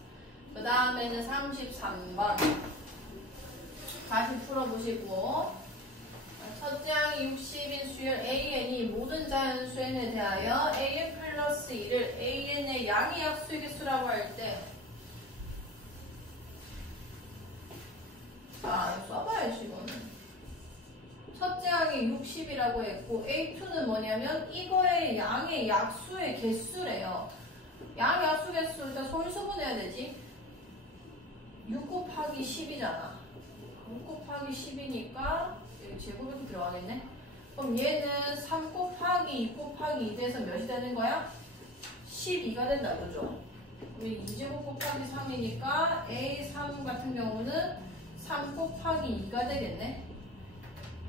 그 다음에는 33번. 다시 풀어보시고. 첫째 항이 60인 수열 AN이 모든 자연수 N에 대하여 AN 플러스 2를 AN의 양의 약수의 개수라고 할 때, 이거 써봐야지, 이거는. 첫째 항이 60이라고 했고, A2는 뭐냐면, 이거의 양의 약수의 개수래요. 양의 약수 개수, 일단 소인수분해야 되지. 6 곱하기 10이잖아. 6 곱하기 10이니까, 여기 제곱이 들어가겠네? 그럼 얘는 3 곱하기 2 곱하기 2 돼서 몇이 되는 거야? 12가 된다, 그죠? 우리 2제곱 곱하기 3이니까 A3 같은 경우는 3 곱하기 2가 되겠네?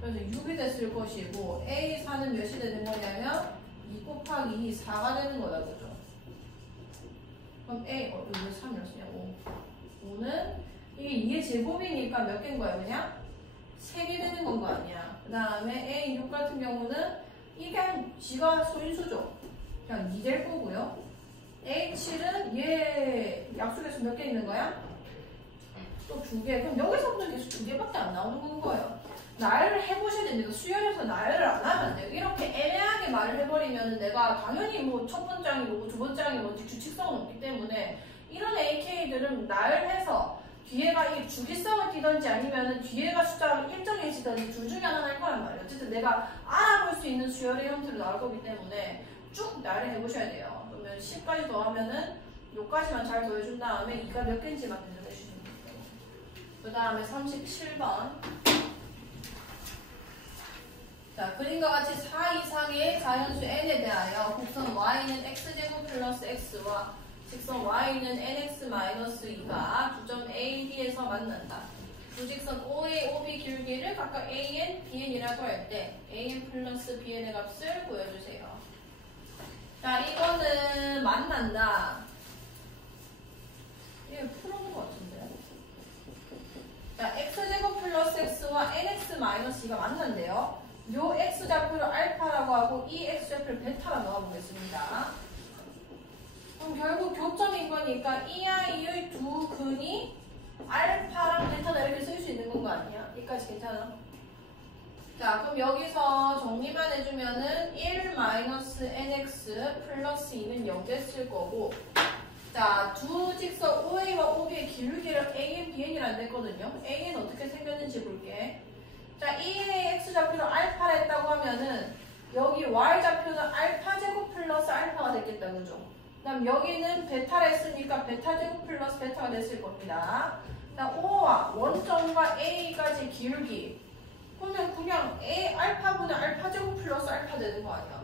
그래서 6이 됐을 것이고 A4는 몇이 되는 거냐면 2 곱하기 2, 4가 되는 거다, 그죠? 그럼 여기 3이었으냐? 5는 이게 2의 제곱이니까 몇 개인 거야, 그냥? 3개 되는 건 거 아니야. 그 다음에 A6 같은 경우는 이게 그냥 지가 소인수죠. 그냥 2 될 거고요. A7은 얘 약수개수 몇 개 있는 거야? 또 2개. 그럼 여기서부터 계속 2개밖에 안 나오는 거예요. 나열을 해보셔야 됩니다. 수열에서 나열을 안 하면 안 돼요. 이렇게 애매하게 말을 해버리면 내가 당연히 뭐 첫 번째 항이 뭐고 두 번째 항이 뭔지 규칙성은 없기 때문에 이런 AK들은 나열해서 뒤에가 이 주기성을 띠든지 아니면 뒤에가 숫자가 일정해지든지 둘 중에 하나 할 거란 말이에요. 어쨌든 내가 알아볼 수 있는 수열의 형태로 나올 거기 때문에 쭉 나열을 해보셔야 돼요. 그러면 10까지 더하면은 요까지만 잘 더해준 다음에 2가 몇 개인지만 대전해주시면 돼요. 그 다음에 37번. 자, 그림과 같이 4 이상의 자연수 n에 대하여 곡선 y는 x제곱 플러스 x와 직선 y는 nx-2가 두점 a, b에서 만난다. 두 직선 oa, ob 길기를 각각 an, bn이라고 할 때 an 플러스 bn의 값을 구해주세요. 자, 이거는 만난다. 이거 풀어본 것 같은데요? 자, x제곱 플러스 x와 nx-2가 만난대요. 요 x좌표를 알파라고 하고 이 x좌표를 베타라 넣어보겠습니다. 그럼 결국 교점인 거니까 이 아이의 두 근이 알파랑 베타다 이렇게 쓸 수 있는 건 거 아니야? 여기까지 괜찮아? 자, 그럼 여기서 정리만 해주면은 1-nx 플러스 2는 0 됐을 거고, 자, 두 직선 OA와 OB의 기울기를 AN, BN이라 냈거든요. AN 어떻게 생겼는지 볼게. 자, E의 X좌표를 알파라 했다고 하면은 여기 Y좌표는 알파 제곱 플러스 알파가 됐겠다, 그죠? 그 다음 여기는 베타라 했으니까 베타 제곱 플러스 베타가 됐을 겁니다. 자, O와 원점과 A까지 기울기. 그냥 A 알파분의 알파 제곱 플러스 알파 되는 거 아니야?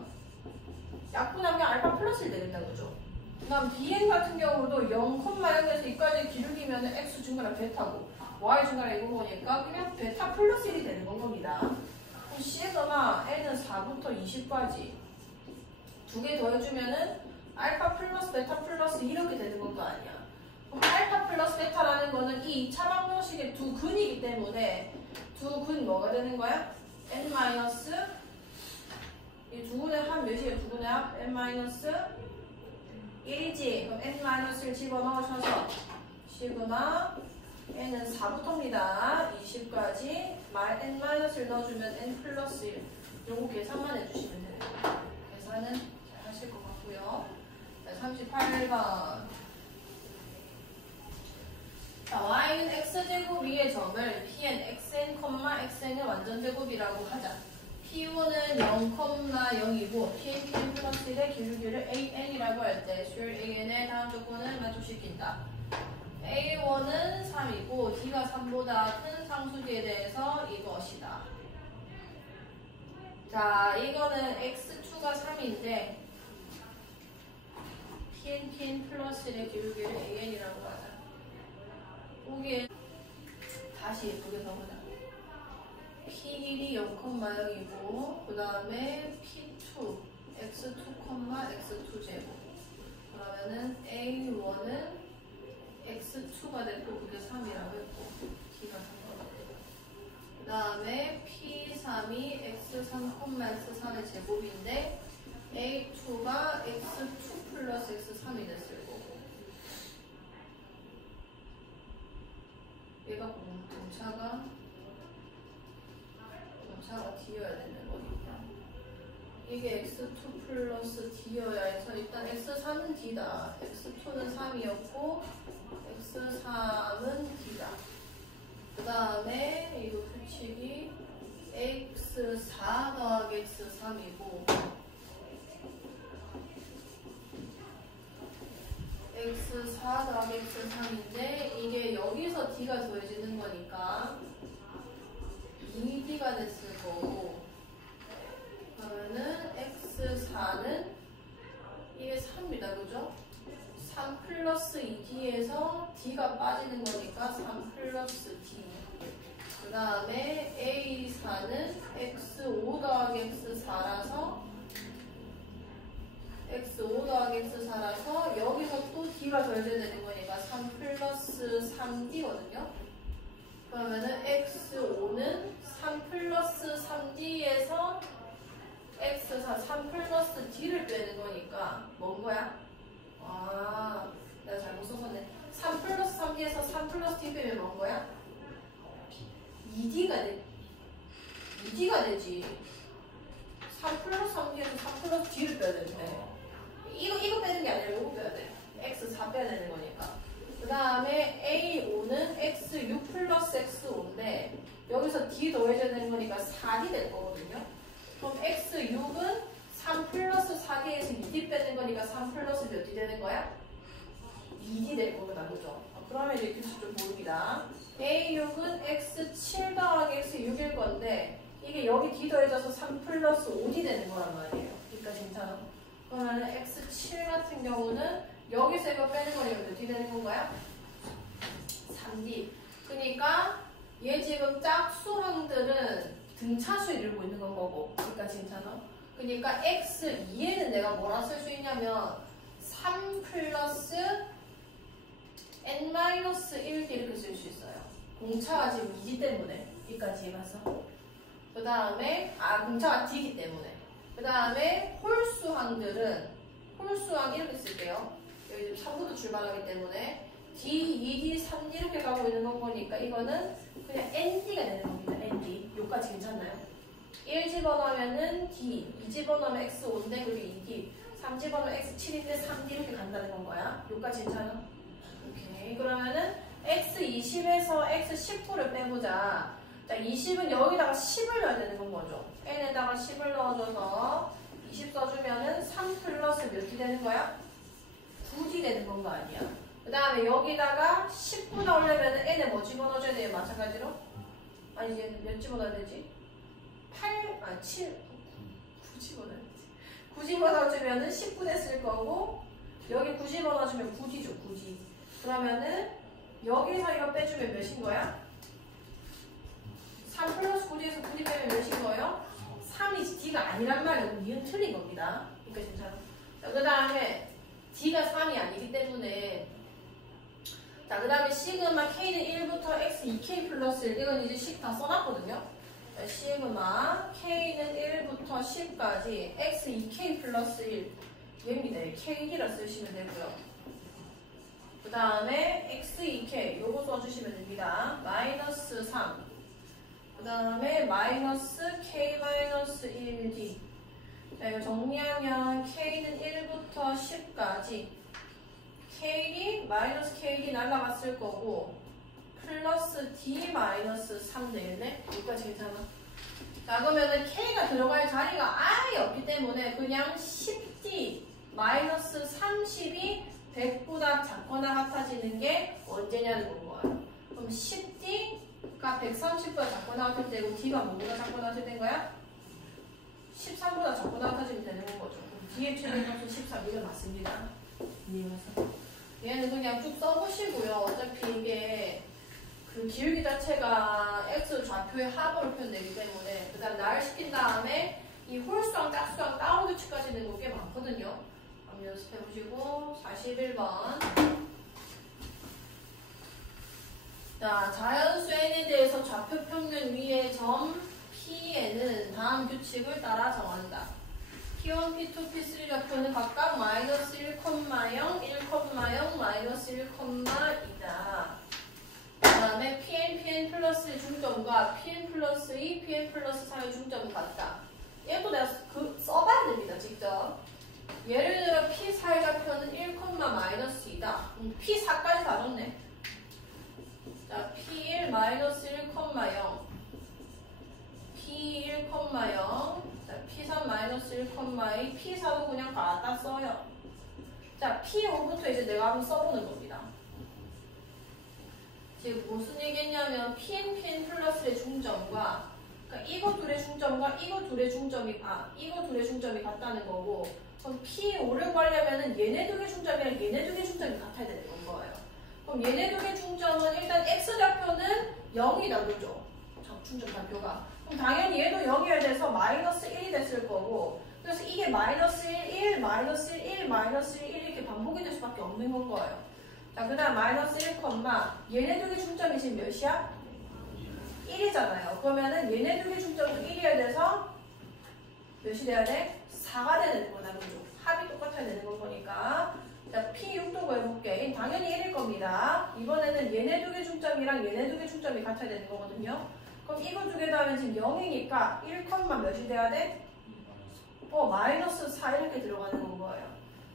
약분하면 알파 플러스 1 되겠다, 그죠? 그 다음 BN 같은 경우도 0,0에서 이까지 기울기면 X 증가랑 베타고 Y 증가랑 이거 보니까 그냥 베타 플러스 1이 되는 건 겁니다. 그럼 C에서만 N은 4부터 20까지 두 개 더해주면은 알파 플러스 베타 플러스 이렇게 되는 것도 아니야. 그럼 알파 플러스 베타라는 거는 이 2차 방정식의 두 근이기 때문에 두 근 뭐가 되는 거야? N 마이너스 이 두 근의 합 몇이에요? 두 근의 합 N-1이지. 그럼 N-1을 집어넣으셔서 시그마 N은 4부터입니다. 20까지 N-을 넣어주면 N 플러스 1. 요거 계산만 해주시면 돼요. 계산은 잘 하실 것 같고요. 자, 38번. 자, Y는 X제곱 위의 점을 Pn, Xn, Xn의 완전제곱이라고 하자. P5는 0,0이고 Pn, Kn 플러스 1의 기울기를 AN이라고 할 때 수열 AN의 다음 조건을 만족시킨다. A1은 3이고 D가 3보다 큰 상수기에 대해서 이것이다. 자, 이거는 X2가 3인데 PN 플러스 1의 기울기를 AN이라고 하자. 여기에 다시 예쁘게 써보자. P 길이 0,0이고 그 다음에 P2 X2, X2 제곱. 그러면은 A1은 X2가 됐고 그게 3이라고 했고 D가 3거든. 그 다음에 P3이 X3, X3의 제곱인데 A2가 X2 플러스 X3이 됐을 거고 얘가 공차가 D여야 되는 거니까 이게 X2 플러스 D여야 해서 일단 X3은 D다. X2는 3이었고 X3은 D다. 그 다음에 이거 규칙이 X4 더하기 X3이고 X4 더하기 X3인데 이게 여기서 D가 더해지는 거니까 2D가 됐을 거고 그러면은 X4는 이게 3이다 그죠? 3 플러스 2D에서 D가 빠지는 거니까 3 플러스 D. 그 다음에 A4는 X5 더하기 X4라서 X5 더하기 X4라서 여기서 또 D가 더해져야 되는 거니까 3 플러스 3D거든요. 그러면은 X5는 3 플러스 3D에서 X4 3 플러스 D를 빼는 거니까 뭔 거야? 아, 내가 잘못 썼네. 3 플러스 3D에서 3 플러스 D 빼면 뭔 거야? 2D가 되지. 3 플러스 3D에서 3 플러스 D를 빼야 되는데 이거 빼는 게 아니라 이거 빼야 돼. X4 빼야 되는 거니까. 그 다음에 A5는 X6 플러스 X5인데 여기서 D 더해져야 되는 거니까 4D 될 거거든요. 그럼 X6은 3 플러스 4D에서 2D 빼는 거니까 3 플러스 몇 D 되는 거야? 2D 될 거다, 그죠? 그러면 이제 규칙 좀 보입니다. A6은 X7 더하기 X6일 건데 이게 여기 D 더해져서 3 플러스 5D 되는 거란 말이에요. 그러니까 괜찮아. 그러면 X7 같은 경우는 여기서 이거 빼는 거니까 몇 D 되는 건가요? 3D. 그러니까 얘 지금 짝수항들은 등차수 이루고 있는 건 거고. 그러니까 괜찮아. 그러니까 X2에는 내가 뭐라 쓸 수 있냐면 3 플러스 N-1D 이렇게 쓸 수 있어요. 공차가 지금 2D 때문에 여기까지 해봐서. 그 다음에 공차가 D이기 때문에. 그 다음에 홀수항들은 홀수항 이렇게 쓸게요. 여기 3부터 출발하기 때문에 D, 2D, 3D 이렇게 가고 있는 거 보니까 이거는 그냥 ND가 되는 겁니다. ND. 여기까지 괜찮나요? 1 집어넣으면은 D, 2 집어넣으면 X5인데 그게 2D, 3 집어넣으면 X7인데 3D 이렇게 간다는 건 거야. 여기까지 괜찮아? 오케이. 그러면은 X20에서 X19를 빼보자. 자, 20은 여기다가 10을 넣어야 되는 건 거죠. N에다가 10을 넣어줘서 20 써주면은 3 플러스 몇 D 되는 거야? 9D 되는 건 거 아니야. 그 다음에 여기다가 19 넣으려면 N에 뭐 집어넣어줘야 돼요? 마찬가지로? 아니, 이제 몇 집어넣어야 되지? 7, 9 집어넣어야 되지. 9 집어넣어주면은 19 됐을 거고, 여기 9 집어넣어주면 9D죠, 9D. 그러면은 여기서 이거 빼주면 몇인 거야? 3 플러스 9D에서 9D 빼면 몇인 거예요? 3이 D가 아니란 말이에요. 니은 틀린 겁니다. 그러니까 괜찮아. 그 다음에 D가 3이 아니기 때문에 자, 그 다음에 시그마 K는 1부터 X2K 플러스 1 이건 이제 식 다 써놨거든요. 자, 시그마 K는 1부터 10까지 X2K 플러스 1 얘입니다. K라 쓰시면 되고요. 그 다음에 X2K 요거 써주시면 됩니다. 마이너스 3 그 다음에 마이너스 K 마이너스 1D 자, 이거 정리하면 K는 1부터 10까지 K이 마이너스 KD 날라갔을 거고 플러스 D 마이너스 3 되겠네? 여기까지 괜찮아? 자, 그러면은 K가 들어갈 자리가 아예 없기 때문에 그냥 10D 마이너스 30이 100보다 작거나 같아지는 게 언제냐는 거예요. 그럼 10D가 130보다 작거나 같을 때고 D가 뭐보다 작거나 같을 때인 거야? 13보다 작거나 같아지면 되는 거죠. 그럼 D의 최대값은 13. 이게 맞습니다. 이해가서 얘는 그냥 쭉 써보시고요. 어차피 이게 그 기울기 자체가 x 좌표의 합으로 표현되기 때문에 그 다음 날 시킨 다음에 이 홀수랑 짝수랑 따로 규칙까지는 거 꽤 많거든요. 한번 연습해보시고 41번 자, 자연수 n에 대해서 좌표 평면 위의 점 P에는 다음 규칙을 따라 정한다. P1, P2, P3 좌표는 각각 마이너스 1,0, 1,0, 마이너스 1,2다. 그 다음에 PN 플러스의 중점과 PN 플러스 2, PN 플러스 3의 중점은 같다. 얘도 내가 써봐야 됩니다, 직접. 예를 들어 P4의 좌표는 1, 마이너스 2다. P4까지 다 줬네. 자, P1 마이너스 1, 0. P1, 0. 자, P3 마이너스 1, 2. P4도 그냥 갖다 써요. 자, P5부터 이제 내가 한번 써보는 겁니다. 지금 무슨 얘기했냐면 PN 플러스의 중점과 그러니까 이거 둘의 중점과 이거 둘의 중점이 같다는 거고 그럼 P5를 구하려면은 얘네 두 개 중점이랑 얘네 두 개 중점이 같아야 되는 거예요. 그럼 얘네 두 개 중점은 일단 X좌표는 0이다 그죠? 중점 좌표가. 그럼 당연히 얘도 0이어야 돼서 마이너스 1이 됐을 거고 그래서 이게 마이너스 1, 마이너스 1, 마이너스 1 이렇게 반복이 될 수밖에 없는 건 거예요. 자, 그 다음 마이너스 1, 얘네 두 개 중점이 지금 몇이야? 1이잖아요. 그러면은 얘네 두 개 중점도 1이어야 돼서 몇이 돼야 돼? 4가 되는 거다. 그죠? 합이 똑같아야 되는 거니까. 자, P6도 구해볼게. 당연히 1일 겁니다. 이번에는 얘네 두 개 중점이랑 얘네 두 개 중점이 같아야 되는 거거든요. 그럼 이거 두 개 더하면 지금 0이니까 1, 몇이 돼야 돼? 마이너스 4 이렇게 들어가는 거예요.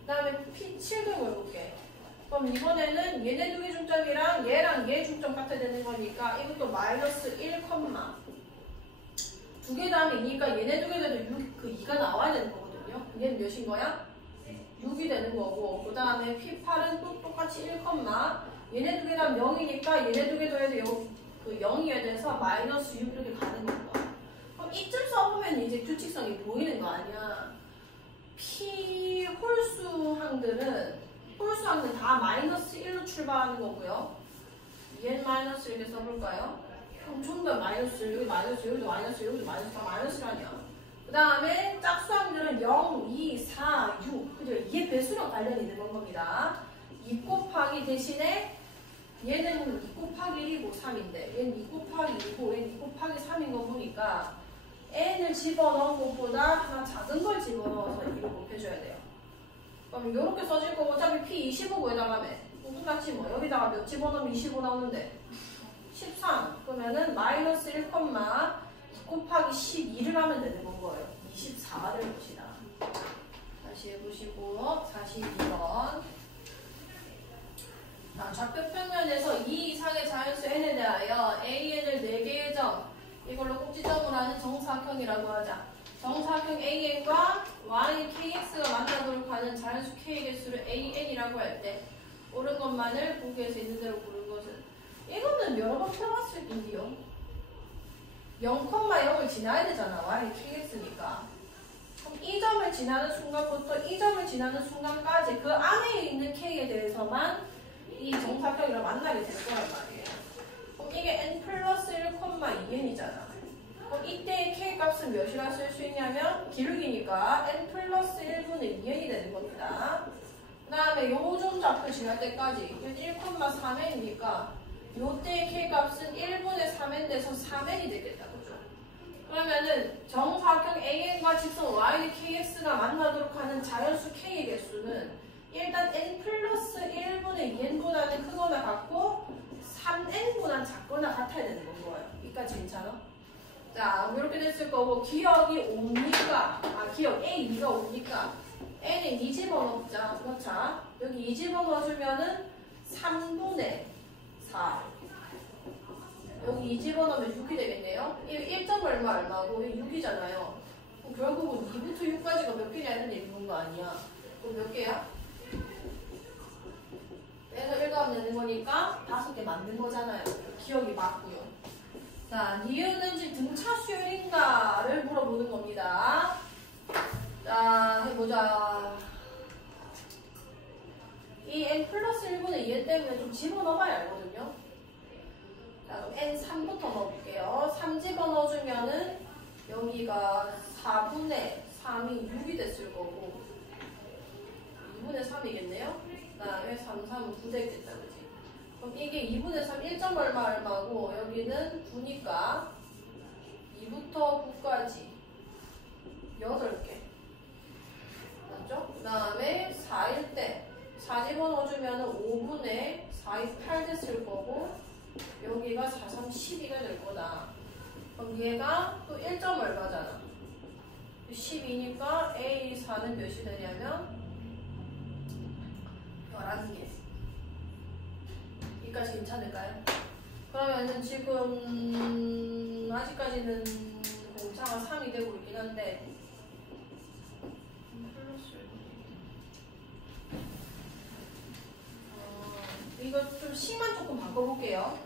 그 다음에 P7도 구해볼게. 그럼 이번에는 얘네 두 개 중점이랑 얘랑 얘 중점 같아야 되는 거니까 이것도 마이너스 1, 두 개 다음에 2니까 얘네 두 개 돼도 6, 그 2가 나와야 되는 거거든요. 얘는 몇인 거야? 6이 되는 거고 그 다음에 P8은 또 똑같이 1, 얘네 두 개 다음 0이니까 얘네 두 개 더해도 그 0이어야 돼서 마이너스 6 이렇게 가는 거야. 그럼 이쯤 써보면 이제 규칙성이 보이는 거 아니야. P 홀수항들은 다 마이너스 1로 출발하는 거고요. 얘는 마이너스 이렇게 써볼까요? 그럼 전부 다 마이너스 1, 여기 마이너스, 여기도 마이너스, 여기도 마이너스, 다 마이너스라냐. 그 다음에 짝수항들은 0, 2, 4, 6. 그죠? 이게 배수랑 관련이 있는 겁니다. 2 곱하기 대신에 얘는 2 곱하기 1이고 3인데 얘는 2 곱하기 2고 얘는 2 곱하기 3인 거 보니까 n을 집어넣은 것보다 하나 작은 걸 집어넣어서 2로 곱해줘야 돼요. 그럼 이렇게 써질 거고 어차피 P25 구해달라며 똑같이 뭐 여기다가 몇 집어넣으면 25 나오는데 13 그러면은 마이너스 1, 2 곱하기 12를 하면 되는 건 거예요. 24가 될 것이다. 다시 해보시고 42번 좌표 평면에서 이 이상의 자연수 n에 대하여 AN을 4개의 점 이걸로 꼭지점으로 하는 정사각형이라고 하자. 정사각형 AN과 y kx가 만나도록 하는 자연수 k의 개수를 AN이라고 할 때 옳은 것만을 보기에서 있는 대로 고른 것은 이거는 여러 번 풀어봤을 텐데요. 0,0을 지나야 되잖아. y kx니까. 그럼 이 점을 지나는 순간부터 이 점을 지나는 순간까지 그 안에 있는 k에 대해서만 이 정사각형이랑 만나게 될 거란 말이에요. 그럼 이게 n 플러스 1,2n이잖아. 그럼 이때의 k 값은 몇이라 쓸 수 있냐면 기울기니까 n 플러스 1분의 2n이 되는 겁니다. 그 다음에 요점 좌표 지날 때까지 1,3n이니까 요때의 k 값은 1분의 3n 돼서 3n이 되겠다. 그죠? 그러면은 정사각형 AN과 직선 y kx가 만나도록 하는 자연수 k의 개수는 일단 n 플러스 1분의 2n보다는 크거나 같고 3n보다 작거나 같아야 되는 건 거예요. 여기까지 괜찮아? 자, 이렇게 됐을 거고 기억이 옵니까? 기억 A2가 옵니까? n에 2 집어넣자. 그렇자. 여기 2 집어넣어주면은 3분의 4. 여기 2 집어넣으면 6이 되겠네요. 이 1점 얼마고 6이잖아요. 결국은 2부터 6까지가 몇 개냐 했는데 이런 거 아니야. 그럼 몇 개야? 그래서 1값 내는 거니까 5개 만든 거잖아요. 기억이 맞고요. 자, 니은은 지금 등차 수열인가를 물어보는 겁니다. 자, 해보자. 이 n 플러스 1분의 2n 때문에 좀 집어넣어봐야 알거든요. 자, 그럼 n 3부터 넣어볼게요. 3 집어넣어주면은 여기가 4분의 3이 6이 됐을 거고 2분의 3이겠네요. 그 다음에 3, 3은 9 되겠다, 그지? 그럼 이게 2분의 3 1점 얼마 얼마고 여기는 9니까 2부터 9까지 8개 맞죠? 그 다음에 4일 때 4 집어넣어주면 5분의 4이 8 됐을 거고 여기가 4, 3, 12가 될 거다. 그럼 얘가 또 1점 얼마잖아. 12니까 A4는 몇이 되냐면 11개. 여기까지 괜찮을까요? 그러면은 지금 아직까지는 공차가 3이 되고 있긴 한데 이거 좀 식만 조금 바꿔볼게요.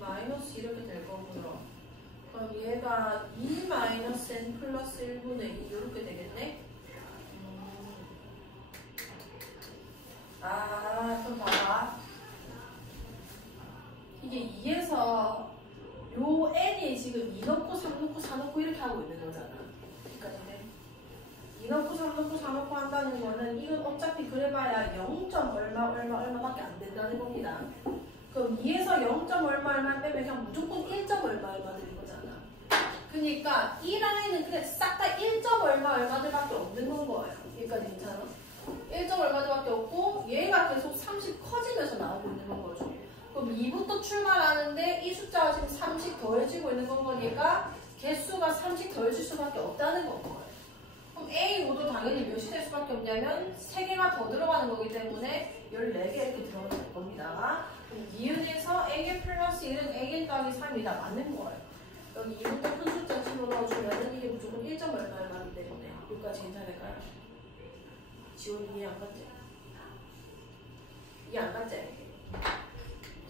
마이너스 이렇게 될 거고요. 그럼 얘가 2 마이너스 n 플러스 1분의 2 이렇게 되겠네? 그럼 봐봐. 이게 2에서 요 n이 지금 2 넣고 3 넣고 4 넣고 이렇게 하고 있는 거잖아. 여기까지네. 2 넣고 3 넣고 4 넣고 한다는 거는 이건 어차피 그래봐야 0. 얼마밖에 안 된다는 겁니다. 그럼 2에서 0. 얼마 빼면 그냥 무조건 1. 얼마 되는 거잖아. 그러니까 이 라인은 그냥 싹 다 1. 얼마들밖에 없는 건 거예요. 여기까지 괜찮아? 1. 얼마들밖에 없고 얘가 계속 30 커지면서 나오고 있는 건 거죠. 그럼 2부터 출발하는데 이 숫자가 지금 30 더해지고 있는 건 거니까 개수가 30 더해질 수밖에 없다는 건 거예요. 그럼 A5도 당연히 몇이 될 수밖에 없냐면 3개가 더 들어가는 거기 때문에 14개 이렇게 들어갈 겁니다. 니은에서 An 플러스 1은 An 더하기 3이다. 맞는 거예요. 여기 2부터 큰 숫자 집어넣어주면 이게 무조건 1. 얼마이기 때문에 여기까지 괜찮을까요? 지원이 이해 안 갔지? 이해 안 갔지?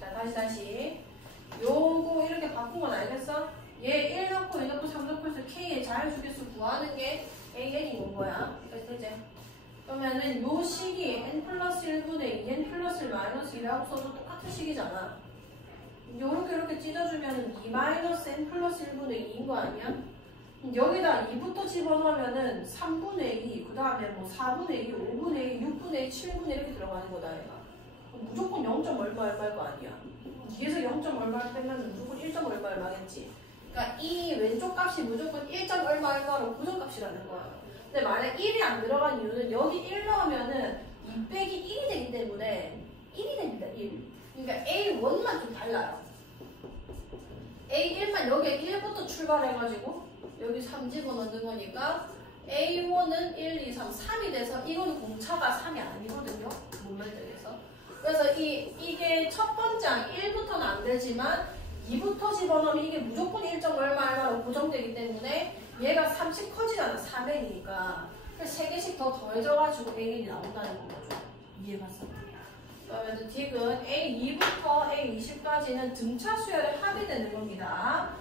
자, 다시. 요거 이렇게 바꾼 건 알겠어? 얘 1 넣고 2 넣고 3 넣고 해서 K의 자유주기수 구하는 게 AN이 온 거야. 여기까지 되지? 그러면은 요 식이 n 플러스 1분의 2n 플러스 1 마이너스 2라고 써도 똑같은 식이잖아. 이렇게 찢어주면 2 마이너스 n 플러스 1분의 2인 거 아니야? 여기다 2부터 집어넣으면은 3분의 2, 그 다음에 뭐 4분의 2, 5분의 2, 6분의 2, 7분의 2 이렇게 들어가는 거다, 얘가. 무조건 0. 얼마일 거 아니야. 2에서 0. 얼마를 빼면 무조건 1. 얼마겠지. 그러니까 이 왼쪽 값이 무조건 1. 얼마로 고정값이라는 거야. 근데 만약 1이 안 들어간 이유는 여기 1 넣으면은 2 빼기 1이 되기 때문에 1이 됩니다, 1. 그러니까 A1만 좀 달라요. A1만 여기에 1부터 출발해가지고 여기 3 집어넣는 거니까 A1은 1, 2, 3, 3이 돼서 이거는 공차가 3이 아니거든요. 문면적에서. 그래서 이게 첫 번째 1부터는 안 되지만 2부터 집어넣으면 이게 무조건 1. 얼마로 고정되기 때문에 얘가 30 커지잖아. 3n이니까. 그래서 3개씩 더 더해져가지고 AN이 나온다는 거죠. 이해갔어? 그러면 딕은 A2부터 A20까지는 등차 수열의 합이 되는 겁니다.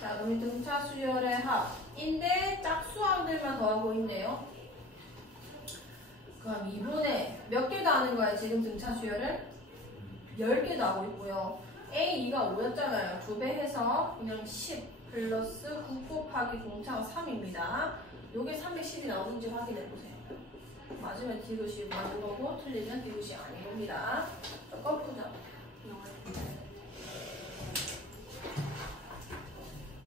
자, 그럼 등차 수열의 합인데 짝수항들만 더하고 있네요. 그럼 2분의 몇 개 더하는 거야 지금 등차 수열을? 10개 더하고 있고요. A2가 5였잖아요. 2배 해서 그냥 10 플러스 9 곱하기 공차가 3입니다. 요게 310이 나오는지 확인해보세요. 맞으면 디귿이 맞는 거고 틀리면 디귿이 아닌 겁니다. 거꾸로